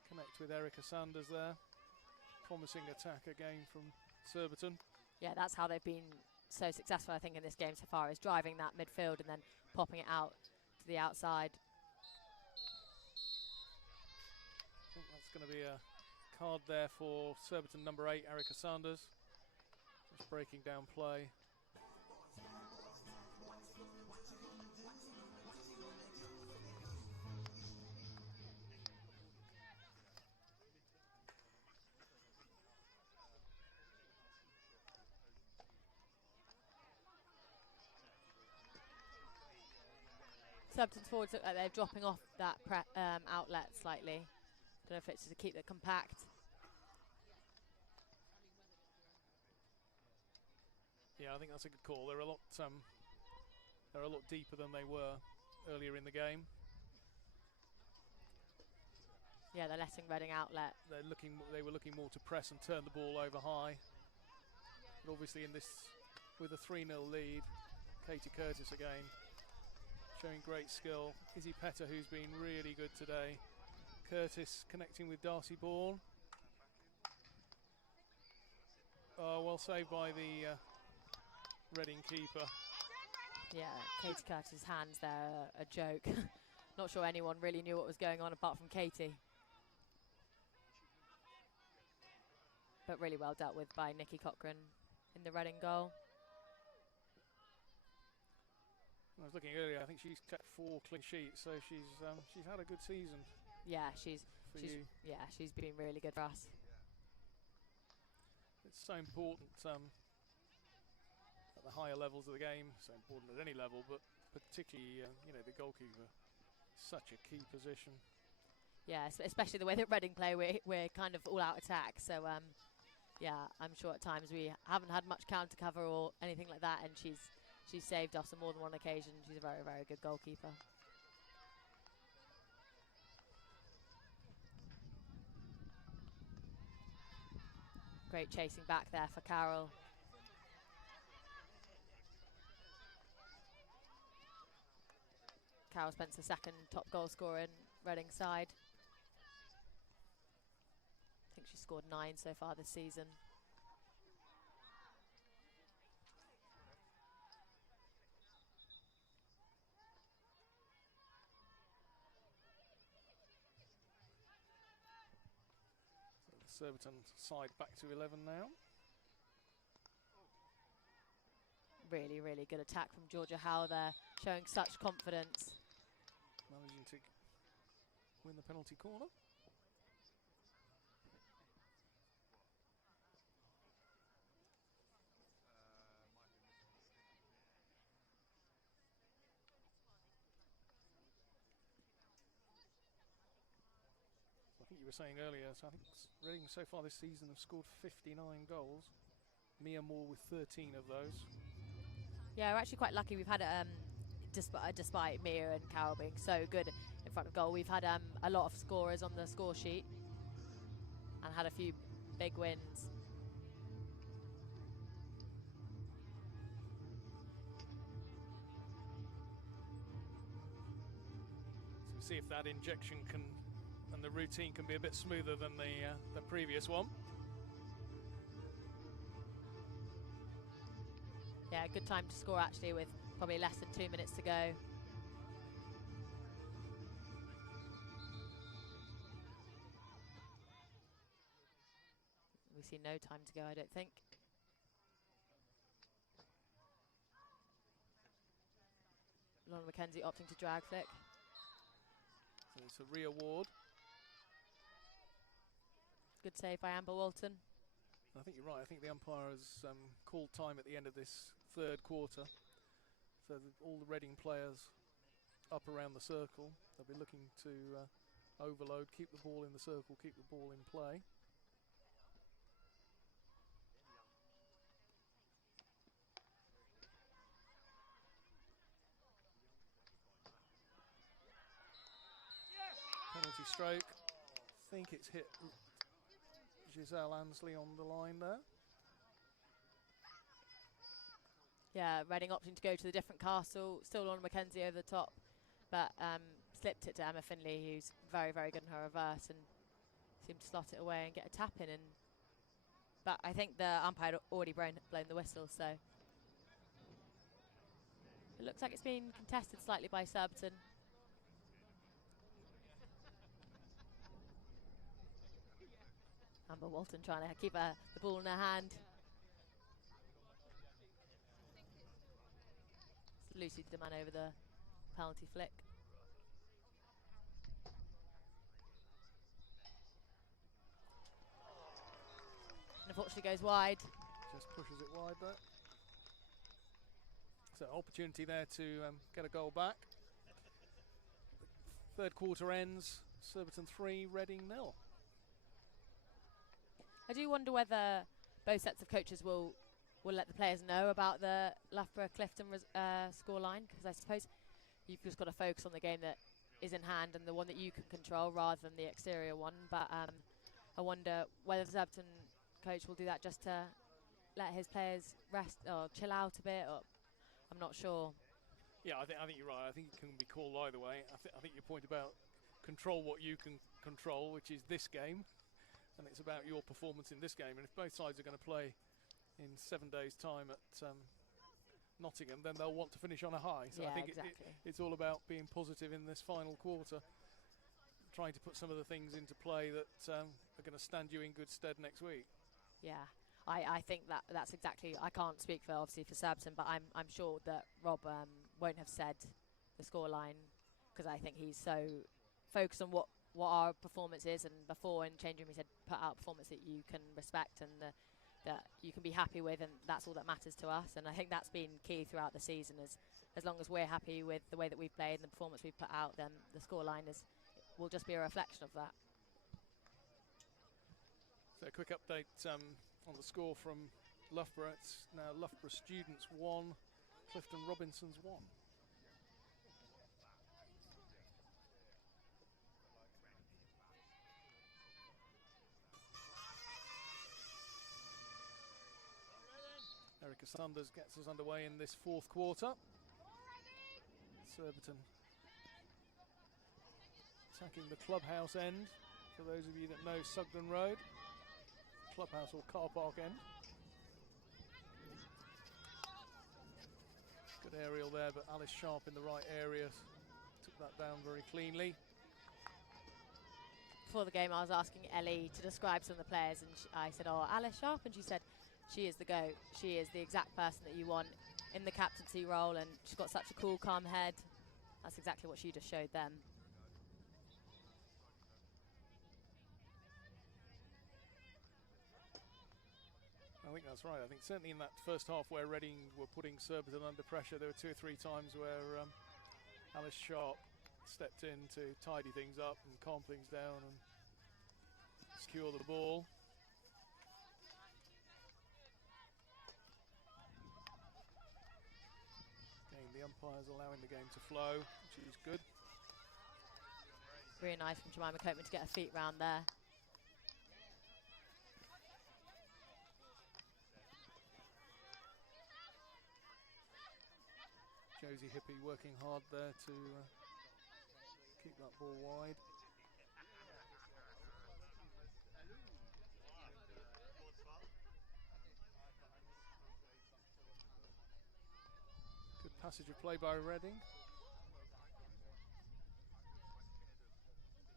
connect with Erica Sanders there. Promising attack again from Surbiton. Yeah, that's how they've been so successful, I think, in this game so far, is driving that midfield and then popping it out to the outside. I think that's going to be a card there for Surbiton number 8, Erica Sanders. Just breaking down play. Surbiton's forwards look like they're dropping off that outlet slightly. Don't know if it's to keep it compact. Yeah, I think that's a good call. They're a lot deeper than they were earlier in the game. Yeah, they're letting Reading outlet. They were looking more to press and turn the ball over high. But obviously in this, with a 3-0 lead, Katie Curtis again showing great skill. Izzy Petter, who's been really good today. Curtis connecting with Darcy Bourne. Well saved by the Reading keeper. Yeah, Katie Curtis' hands there are a joke. Not sure anyone really knew what was going on apart from Katie. But really well dealt with by Nikki Cochran in the Reading goal. I was looking earlier, I think she's kept 4 clean sheets, so she's had a good season. Yeah, she's been really good for us. It's so important at the higher levels of the game, so important at any level, but particularly the goalkeeper, such a key position. Yeah, especially the way that Reading play, we're kind of all out attack. So yeah, I'm sure at times we haven't had much counter cover or anything like that, and she's saved us on more than one occasion. She's a very, very good goalkeeper. Great chasing back there for Carol. Carol Spencer, second top goal scorer in Reading side. I think she scored 9 so far this season. So the Surbiton side back to 11 now. Really, really good attack from Georgia Howe there, showing such confidence. Managing to win the penalty corner. I think you were saying earlier, so I think Reading so far this season have scored 59 goals. Mia Moore with 13 of those. Yeah, we're actually quite lucky. We've had, despite Mia and Carol being so good in front of goal, we've had a lot of scorers on the score sheet and had a few big wins. So we'll see if that injection can and the routine can be a bit smoother than the previous one. Yeah, good time to score actually, with probably less than 2 minutes to go. We see no time to go, I don't think. Lorna McKenzie opting to drag flick. So it's a re-award. Good save by Amber Walton. I think you're right. I think the umpire has called time at the end of this third quarter. So all the Reading players up around the circle. They'll be looking to overload, keep the ball in the circle, keep the ball in play. Penalty stroke. I think it's hit Giselle Ansley on the line there. Yeah, Reading opting to go to the different castle. Still Lorna McKenzie over the top, but slipped it to Emma Finley, who's very, very good in her reverse, and seemed to slot it away and get a tap in. But I think the umpire had already blown the whistle, so it looks like it's been contested slightly by Surbiton. Amber Walton trying to keep the ball in her hand. It's Lucy the man over the penalty flick. And unfortunately goes wide. Just pushes it wide there. So opportunity there to get a goal back. Third quarter ends, Surbiton 3, Reading 0. I do wonder whether both sets of coaches will let the players know about the Loughborough Clifton scoreline, because I suppose you've just got to focus on the game that is in hand and the one that you can control rather than the exterior one. But I wonder whether the Surbiton coach will do that just to let his players rest or chill out a bit. Or I'm not sure. Yeah, I think you're right. I think it can be called either way. I think your point about control what you can control, which is this game, and it's about your performance in this game. And if both sides are going to play in 7 days' time at Nottingham, then they'll want to finish on a high. So Yeah, I think exactly. it's all about being positive in this final quarter, trying to put some of the things into play that are going to stand you in good stead next week. Yeah, I think that's exactly. I can't speak for obviously for Surbiton, but I'm sure that Rob won't have said the scoreline, because I think he's so focused on what our performance is, and before in changing room he said put out performance that you can respect and that you can be happy with, and that's all that matters to us. And I think that's been key throughout the season. As long as we're happy with the way that we've played and the performance we've put out, then the scoreline will just be a reflection of that. So a quick update on the score from Loughborough. It's now Loughborough Students 1, Clifton Robinsons 1. Erica Sanders gets us underway in this fourth quarter. Surbiton attacking the clubhouse end. For those of you that know Sugden Road, clubhouse or car park end. Good aerial there, but Alice Sharp in the right area took that down very cleanly. Before the game, I was asking Ellie to describe some of the players, and I said, "Oh, Alice Sharp," and she said, "She is the GOAT. She is the exact person that you want in the captaincy role, and she's got such a cool, calm head." That's exactly what she just showed them. I think that's right. I think certainly in that first half where Reading were putting Surbiton under pressure, there were 2 or 3 times where Alice Sharp stepped in to tidy things up and calm things down and secure the ball. Again, the umpires allowing the game to flow, which is good. Really nice from Jemima Copeman to get her feet round there. Josie Hippie working hard there to keep that ball wide. Good passage of play by Reading.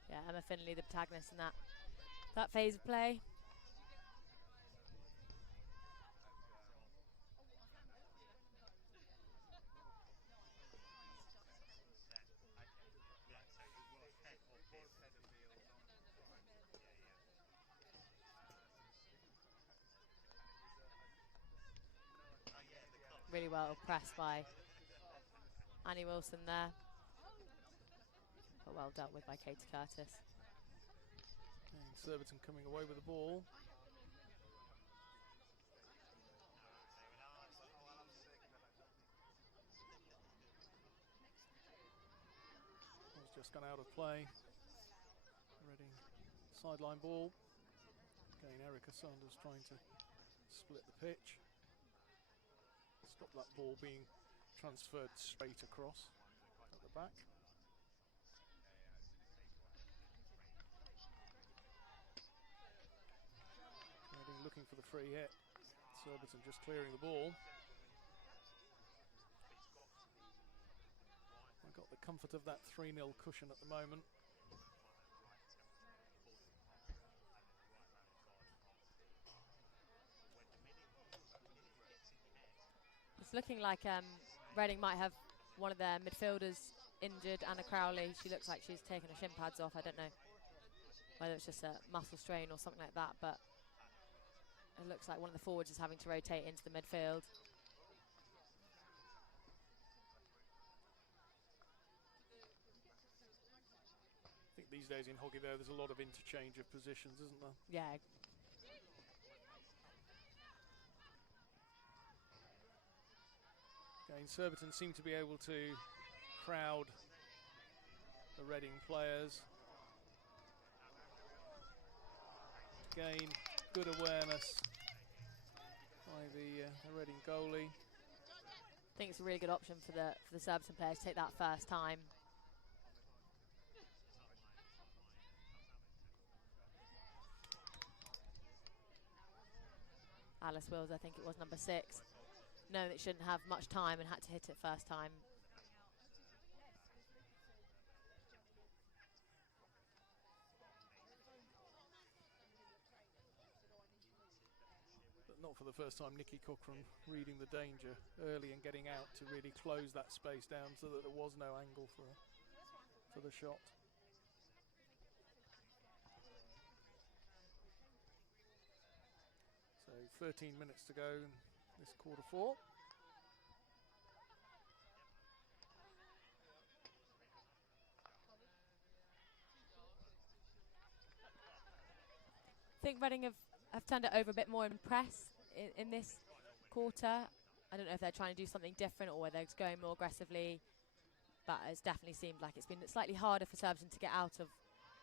Yeah, Emma Finley, the protagonist in that phase of play. Really well pressed by Annie Wilson there. But well dealt with by Katie Curtis. And Surbiton coming away with the ball. It's just gone out of play. Reading sideline ball. Again, Erica Sanders trying to split the pitch. Stop that ball being transferred straight across at the back. Reading looking for the free hit. Surbiton just clearing the ball. I got the comfort of that 3-0 cushion at the moment. It's looking like Reading might have one of their midfielders injured, Anna Crowley. She looks like she's taken her shin pads off. I don't know whether it's just a muscle strain or something like that, but it looks like one of the forwards is having to rotate into the midfield. I think these days in hockey there's a lot of interchange of positions, isn't there? Yeah. Again, Surbiton seem to be able to crowd the Reading players. Again, good awareness by the Reading goalie. I think it's a really good option for the Surbiton players to take that first time. Alice Wills, I think it was number 6. No, it shouldn't have much time and had to hit it first time. But not for the first time, Nikki Cochran reading the danger early and getting out to really close that space down so that there was no angle for the shot. So 13 minutes to go in this quarter 4. I think Reading have turned it over a bit more in press in this quarter. I don't know if they're trying to do something different or whether they're going more aggressively, but it's definitely seemed like it's been slightly harder for Surbiton to get out of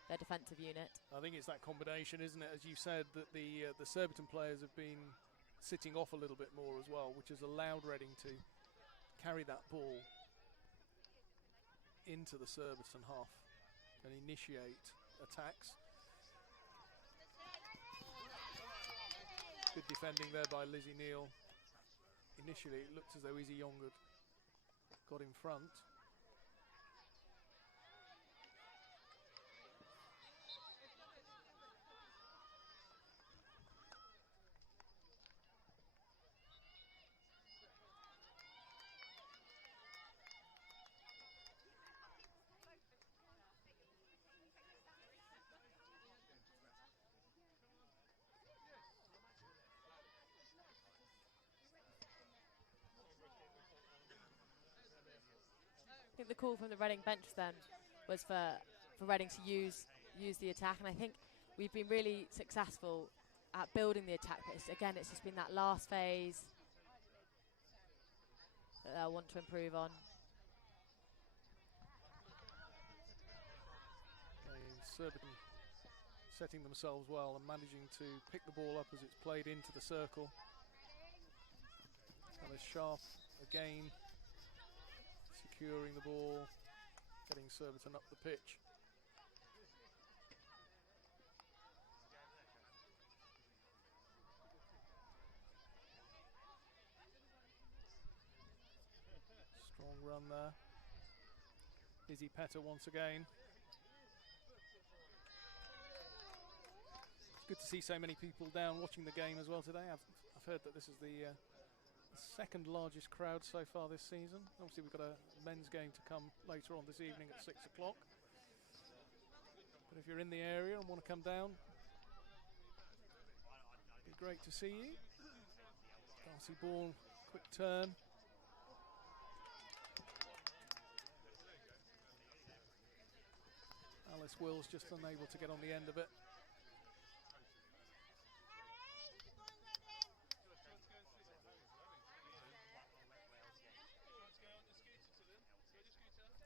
their defensive unit. I think it's that combination, isn't it? As you said, that the Surbiton players have been sitting off a little bit more as well, which has allowed Reading to carry that ball into the Surbiton half and initiate attacks. Good defending there by Lizzie Neal. Initially it looked as though Izzy Young had got in front. I think the call from the Reading bench then was for Reading to use the attack, and I think we've been really successful at building the attack, but again it's just been that last phase that they'll want to improve on. Surbiton setting themselves well and managing to pick the ball up as it's played into the circle. Alice Sharp again securing the ball, getting Surbiton up the pitch. Strong run there. Izzy Petter once again. Good to see so many people down watching the game as well today. I've heard that this is the second largest crowd so far this season. Obviously we've got a men's game to come later on this evening at 6 o'clock. But if you're in the area and want to come down, it'd be great to see you. Darcy Bourne, quick turn. Alice Wills just unable to get on the end of it.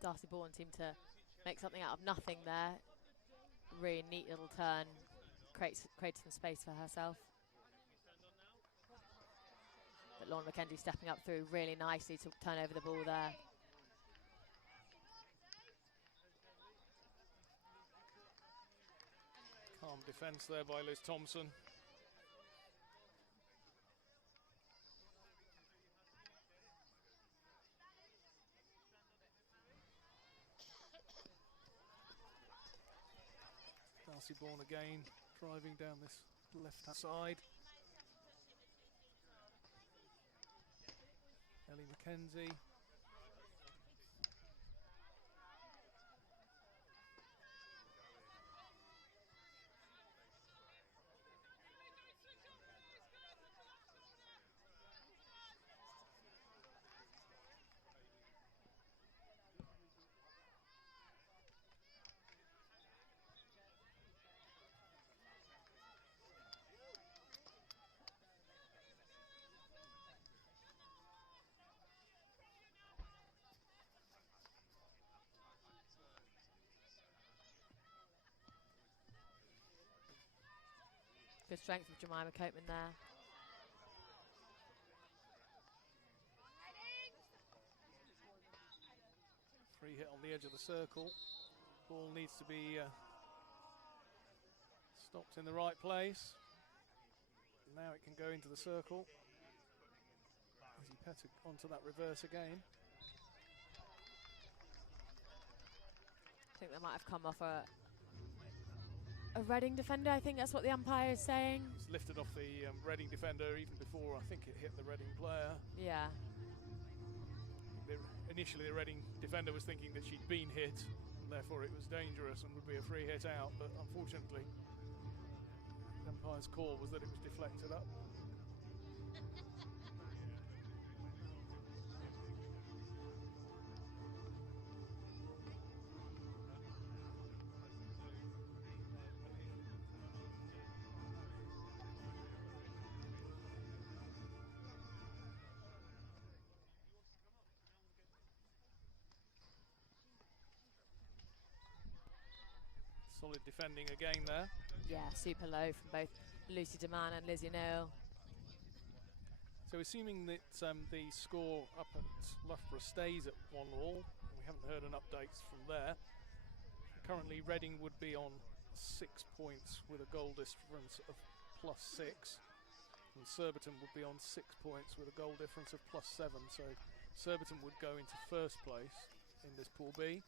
Darcy Bourne seemed to make something out of nothing there. Really neat little turn, created some space for herself. But Lauren McKenzie stepping up through really nicely to turn over the ball there. Calm defence there by Liz Thompson. Darcy Bourne again, driving down this left-hand side. Ellie McKenzie. Good strength of Jemima Copeman there. Free hit on the edge of the circle. Ball needs to be stopped in the right place. Now it can go into the circle. Izzy Petter onto that reverse again. I think that might have come off a Reading defender. I think that's what the umpire is saying. It's lifted off the Reading defender even before I think it hit the Reading player. Yeah. Initially the Reading defender was thinking that she'd been hit and therefore it was dangerous and would be a free hit out, but unfortunately the umpire's call was that it was deflected up. Solid defending again there. Yeah, super low from both Lucy DeMann and Lizzie Neal. assuming that the score up at Loughborough stays at 1-1, we haven't heard an update from there. Currently, Reading would be on 6 points with a goal difference of +6, and Surbiton would be on 6 points with a goal difference of +7. So Surbiton would go into first place in this Pool B,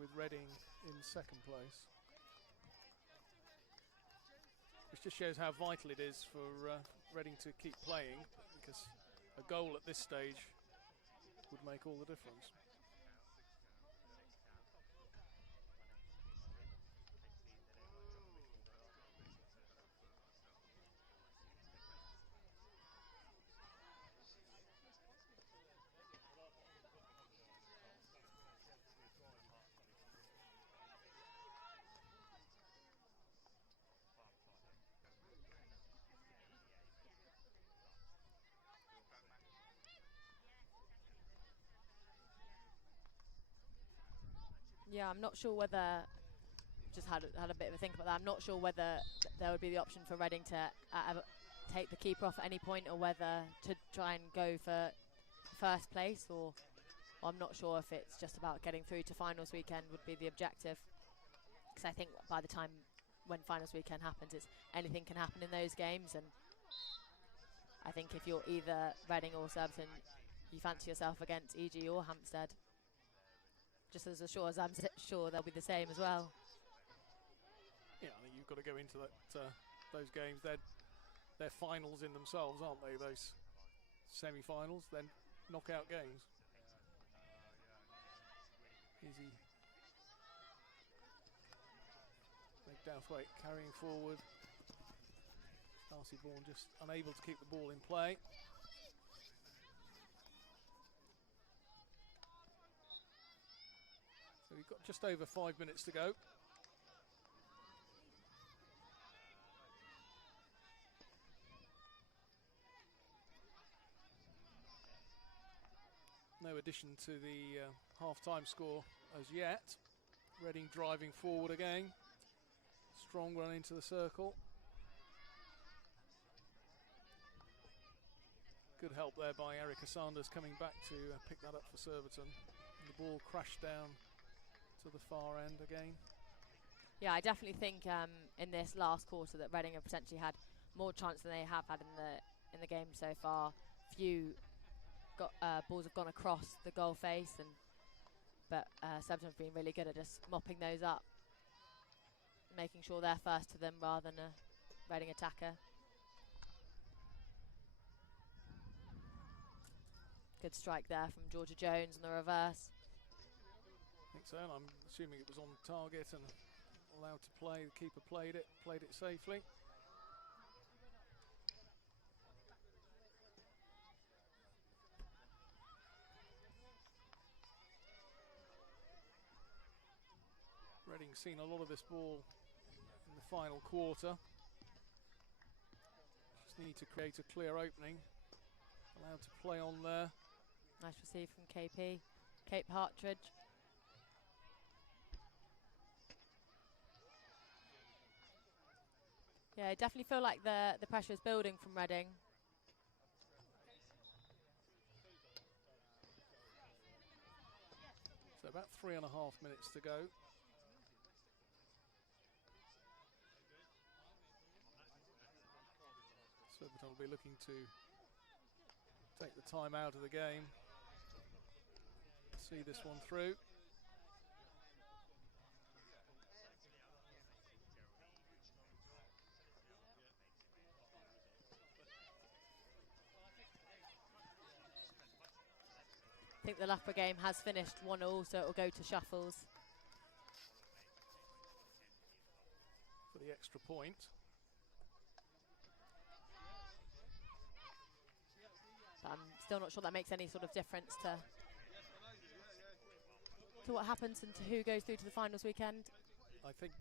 with Reading in second place. Which just shows how vital it is for Reading to keep playing, because a goal at this stage would make all the difference. Yeah, I'm not sure whether, just had a bit of a think about that, I'm not sure whether there would be the option for Reading to take the keeper off at any point, or whether to try and go for first place, or I'm not sure if it's just about getting through to finals weekend would be the objective. Because I think by the time when finals weekend happens, anything can happen in those games, and I think if you're either Reading or Surbiton, you fancy yourself against EG or Hampstead. Just as sure as I'm sure they'll be the same as well. Yeah, I think you've got to go into that those games. They're finals in themselves, aren't they? Those semi-finals, then knockout games. Easy. Meg Douthwaite carrying forward. Darcy Bourne just unable to keep the ball in play. So we've got just over 5 minutes to go. No addition to the half-time score as yet. Reading driving forward again. Strong run into the circle. Good help there by Erica Sanders coming back to pick that up for Surbiton. And the ball crashed down to the far end again. Yeah, I definitely think in this last quarter that Reading have potentially had more chance than they have had in the game so far. Few balls have gone across the goal face, but Surbiton have been really good at just mopping those up, making sure they're first to them rather than a Reading attacker. Good strike there from Georgia Jones in the reverse. I think so, and I'm assuming it was on target and allowed to play. The keeper played it safely. Reading seen a lot of this ball in the final quarter. Just need to create a clear opening. Allowed to play on there. Nice receive from Cape Hartridge. Yeah, I definitely feel like the pressure is building from Reading. So about 3.5 minutes to go. Surbiton will be looking to take the time out of the game. See this one through. I think the Loughborough game has finished 1-1, so it will go to shuffles. For the extra point. But I'm still not sure that makes any sort of difference to what happens and to who goes through to the finals weekend. I think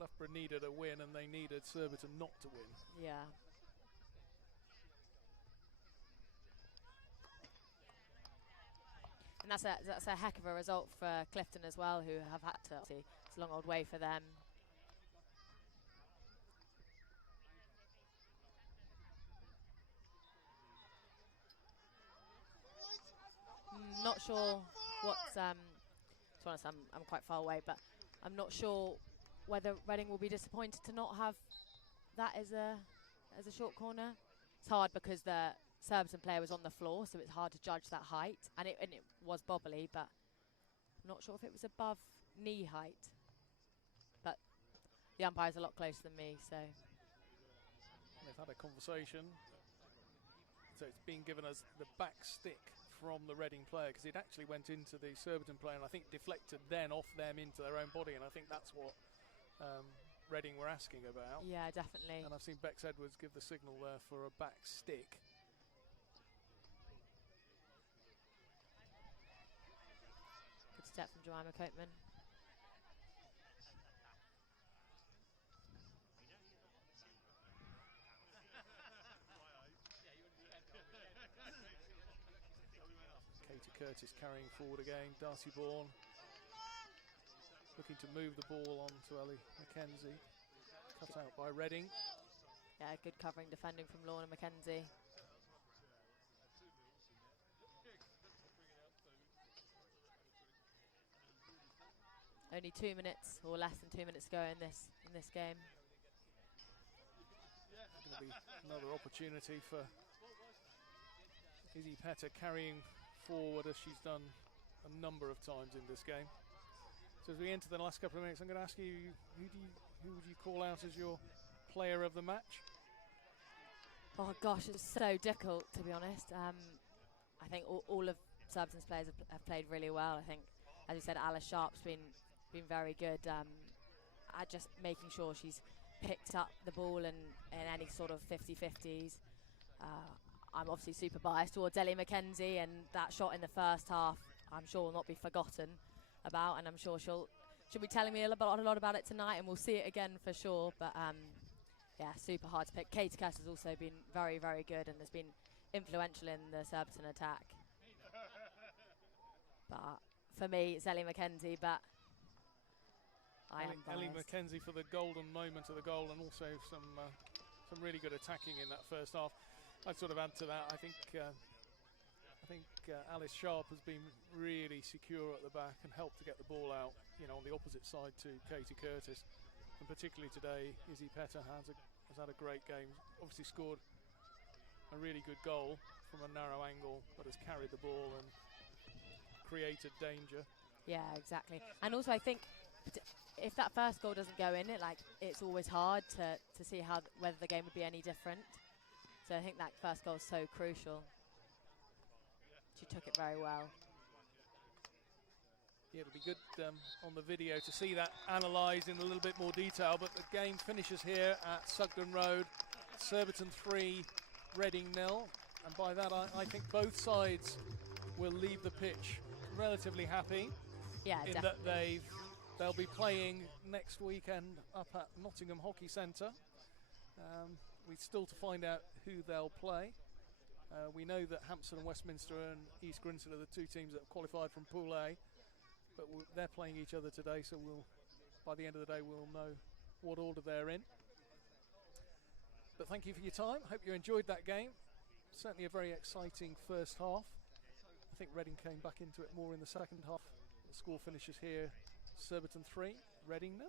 Loughborough needed a win, and they needed Surbiton not to win. Yeah. And that's a heck of a result for Clifton as well, who have had to. It's a long old way for them. not sure what's. To be honest, I'm quite far away, but I'm not sure whether Reading will be disappointed to not have that as a short corner. It's hard because the Surbiton player was on the floor, so it's hard to judge that height, and it was bobbly, but I'm not sure if it was above knee height. But the umpire's a lot closer than me, so. They've had a conversation. So it's been given as the back stick from the Reading player, because it actually went into the Surbiton player and I think deflected then off them into their own body, and I think that's what Reading were asking about. Yeah, definitely. And I've seen Bex Edwards give the signal there for a back stick. Good step from Jemima Copeman. Katie Curtis carrying forward again. Darcy Bourne looking to move the ball on to Ellie McKenzie. Cut out by Reading. Yeah, good covering defending from Lorna McKenzie. Only 2 minutes or less than 2 minutes to go in this game. Going to be another opportunity for Izzy Petter carrying forward as she's done a number of times in this game. So as we enter the last couple of minutes, I'm going to ask you, who would you call out as your player of the match? Oh gosh, it's so difficult, to be honest. I think all of Surbiton's players have played really well. I think, as you said, Alice Sharp's been very good at just making sure she's picked up the ball in any sort of 50-50s. I'm obviously super biased towards Ellie McKenzie, and that shot in the first half I'm sure will not be forgotten about, and I'm sure she'll be telling me a lot about it tonight, and we'll see it again for sure. But yeah, super hard to pick. Katie Curtis has also been very, very good and has been influential in the Surbiton attack. But for me, it's Ellie McKenzie, but I am biased. Ellie McKenzie for the golden moment of the goal, and also some really good attacking in that first half. I'd sort of add to that. I think Alice Sharp has been really secure at the back and helped to get the ball out, on the opposite side to Katie Curtis. And particularly today, Izzy Petter has had a great game. Obviously scored a really good goal from a narrow angle, but has carried the ball and created danger. Yeah, exactly. And also I think if that first goal doesn't go in, it's always hard to see whether the game would be any different. So I think that first goal is so crucial. She took it very well. Yeah, it'll be good on the video to see that analysed in a little bit more detail, but the game finishes here at Sugden Road. Surbiton 3, Reading 0, and by that I think both sides will leave the pitch relatively happy. Yeah, in definitely. that they'll be playing next weekend up at Nottingham Hockey Centre. We're still to find out who they'll play. We know that Hampstead and Westminster and East Grinstead are the two teams that have qualified from Pool A, but they're playing each other today, so by the end of the day we'll know what order they're in. But thank you for your time. Hope you enjoyed that game. Certainly a very exciting first half. I think Reading came back into it more in the second half. The score finishes here, Surbiton 3, Reading 0.